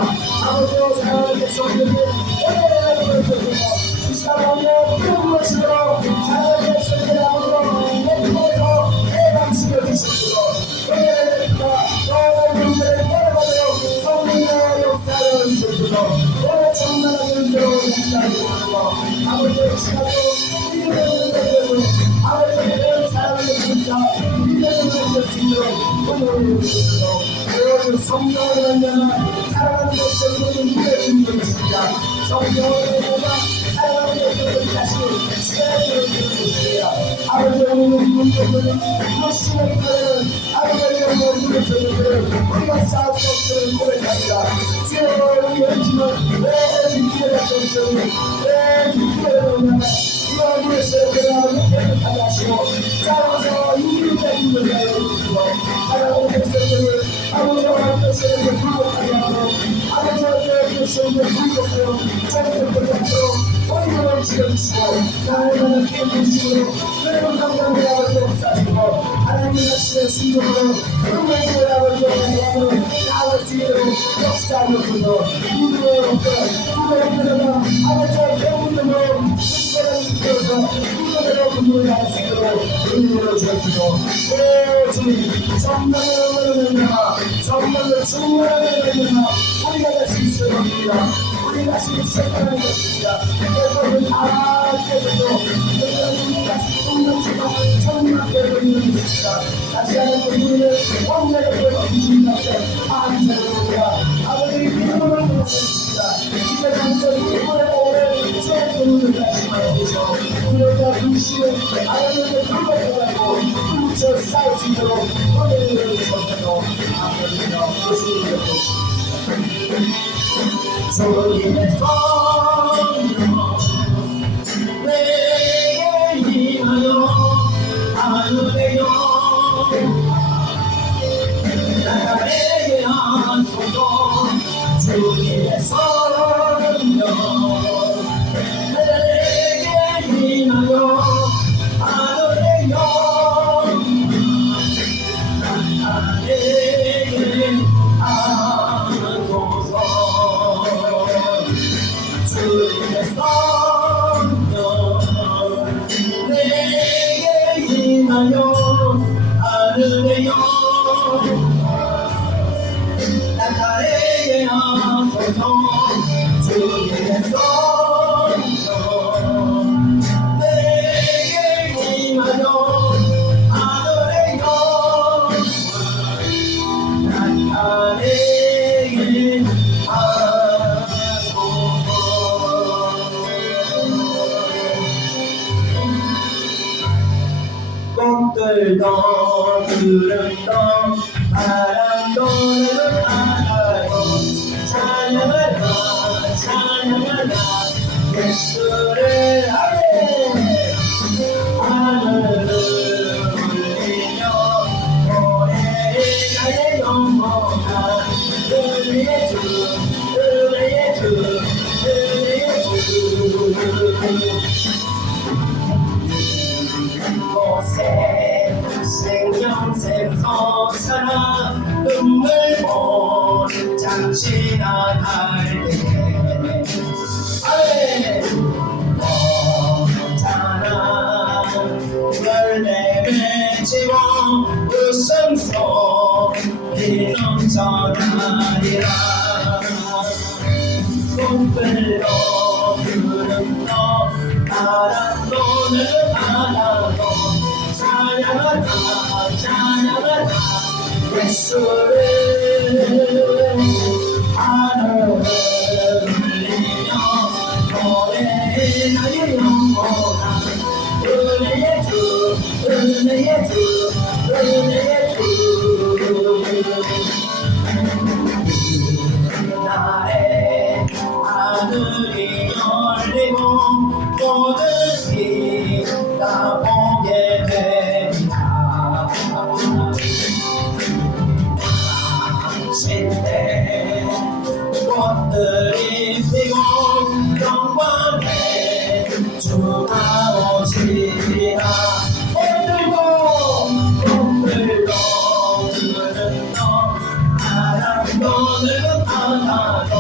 아버지와 사랑하는 백성들에게 은혜를 보여주셔서 이 시간 오늘 기름 부으시도록 사랑하는 백성들의 아버지로 내품에서 해방시켜 주시옵소서. 은혜를 베풀어 너의 문제를 깨달아가며 성령의 역사를 주시옵소서. 오늘 정말하게 은혜로 역사를 주시옵소서. 아버지의 시간도 우리를 은혜를 아버지의 사랑하는 분자 성령을 만나면 사랑하는 것을 누구의 분이겠습니다. 성령을 보다 사랑하는 것을 다시 시간을 주는 것입니다. 아버지의 문제는 무엇이나 이거는 아버지의 영광을 주는 우리가 쌓을 수 없음을 고백합니다. 주여 우리 현지는 왜 기회가 없으니 왜 기회가 없냐면 이와 세계가 은혜를 받으시고 싸워서 이기는 자들을 알려주시고 하나님의 백성들을 아버지와 함께서는 불복하게 하고 아버지와 함께서는 불복하여 자기들을 앞으로 어리석은 지켜주시고 나를 만난 기쁨으로 여러분 감당을 아버지와 역사하시고 하나님의 하시는 순종으로 은혜를 아버지와 영광으로 나아갈 수 있도록 역사하옵소서. 이들의 역사 두려움들과 아버지와 배움으로 이끌어서 이끌어서 근무를 할 수 있도록 은혜를 주옵소서. 오 주님 정말의 은혜를 내가 정말의 충만한 은혜를 내가 우리가 다시 있어야 합니다. 우리 다시 있어야 하는 것입니다. 여러분 다 깨져도 여러분 다시 성령수가 천만대 있는 것입니다. 다시 하는 우리를 원래를 주신 것에 감사드립니다. 아버지 믿음으로 도와주십니다. 이제 당장 기도의 오래 제 손을 다시 받으셔 우리가 불신을 아버지의 불법하고 훔쳐 쌓을 수 있도록 은혜를 주셔서 아버지가 예수님의 주님의 성령 내게 임하여 하늘의 영 임하여 하늘에요 나타내게 하소서 주님의 성령 내게 임하여 하늘에요 나타내게 하소서 꽃들도 구름도 바람도 내는 알아요 찬양하라 찬양하라 예수를 하네 하늘을 울리며 노래해 나의 영원한 은혜의 주 은혜의 주 은혜의 주 곳에 생명샘 솟아나 눈물 장치나 갈때 아래 너잖아 열매 맺히고 웃음소리 넘쳐나리라 꽃들도 구름도 바람도 늘 하나도 찬양하라 찬양하라 예수를 하늘을 울리며 노래해 나의 영원한 은혜의 주 은혜의 주 은혜의 주 나의 하늘이 열리고 모든 이 다 보게 되리라 당신의 꽃들이 피고 영광의 주가 오시리라 꽃들도 구름도 바람도 늙은 바다도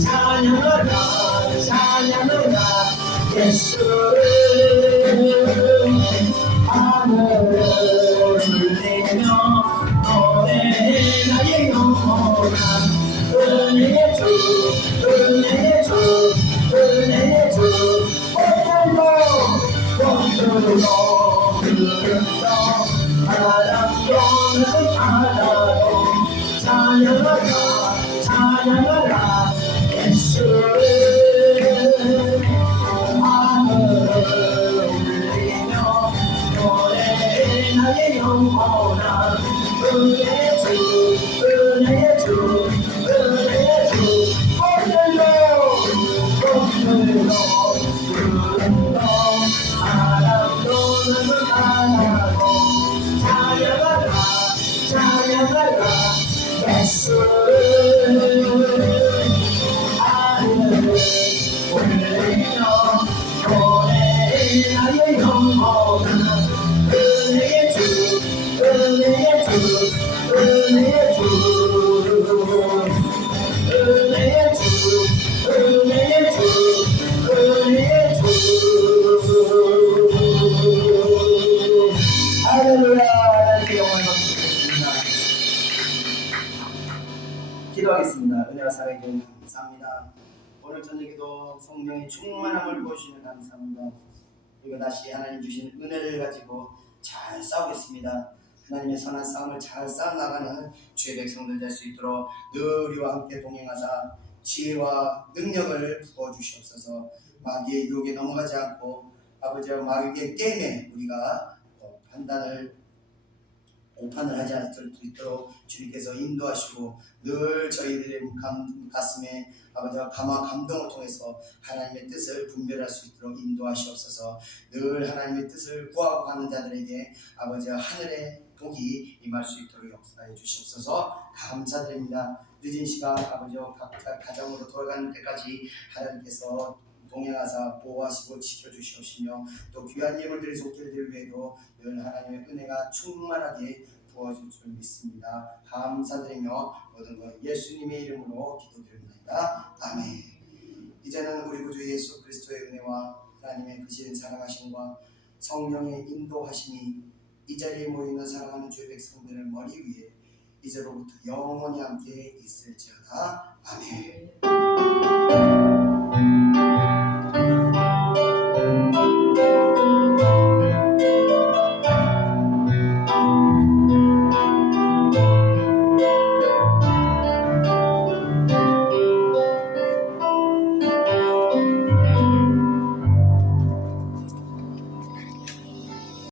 찬양하라 찬양하라 예수를 하늘을 울리며 노래해 나의 영원한 은혜의 주 은혜의 주 은혜의 주 꽃들도 구름도 바람도 늘 바다도 찬양하라 찬양하라 예수를 하늘을 울리며 노래해 나의 영원한 은혜의 주 은혜의 주 은혜의 주 꽃들도 구름도 바람도 늘 바다도 찬양하라 찬양하라 예수를 하늘을 울리며 노래해 나의 영원한 은혜의 주 은혜의 주 은혜의 주 은혜의 주 은혜의 주 은혜의 주 할렐루야 하나님께 영광을 받겠습니다. 기도하겠습니다. 은혜와 사랑의 주님 감사합니다. 오늘 저녁에도 성령의 충만함을 보시는 감사합니다. 그리고 다시 하나님 주신 은혜를 가지고 잘 싸우겠습니다. 하나님의 선한 싸움을 잘 싸워나가는 주의 백성들 될 수 있도록 늘 우리와 함께 동행하사 지혜와 능력을 부어주시옵소서. 마귀의 유혹에 넘어가지 않고 아버지와 마귀의 게임에 우리가 오판을 하지 않을 수 있도록 주님께서 인도하시고 늘 저희들의 가슴에 아버지와 감동을 통해서 하나님의 뜻을 분별할 수 있도록 인도하시옵소서. 늘 하나님의 뜻을 구하고 하는 자들에게 아버지와 하늘의 복이 임할 수 있도록 역사해 주시옵소서. 감사드립니다. 늦은 시간 아버지와 각자 가정으로 돌아가는 때까지 하나님께서 동행하사 보호하시고 지켜주시옵시며 또 귀한 예물들의 속길들 위에도 늘 하나님의 은혜가 충만하게 부어질 줄 믿습니다. 감사드리며 모든 것 예수님의 이름으로 기도드립니다. 아멘. 이제는 우리 구주 예수 그리스도의 은혜와 하나님의 크신 사랑하심과 성령의 인도하심이 자리에 모이는 사랑하는 주의 백성들의 머리 위에 이제로부터 영원히 함께 있을지어다. 아멘.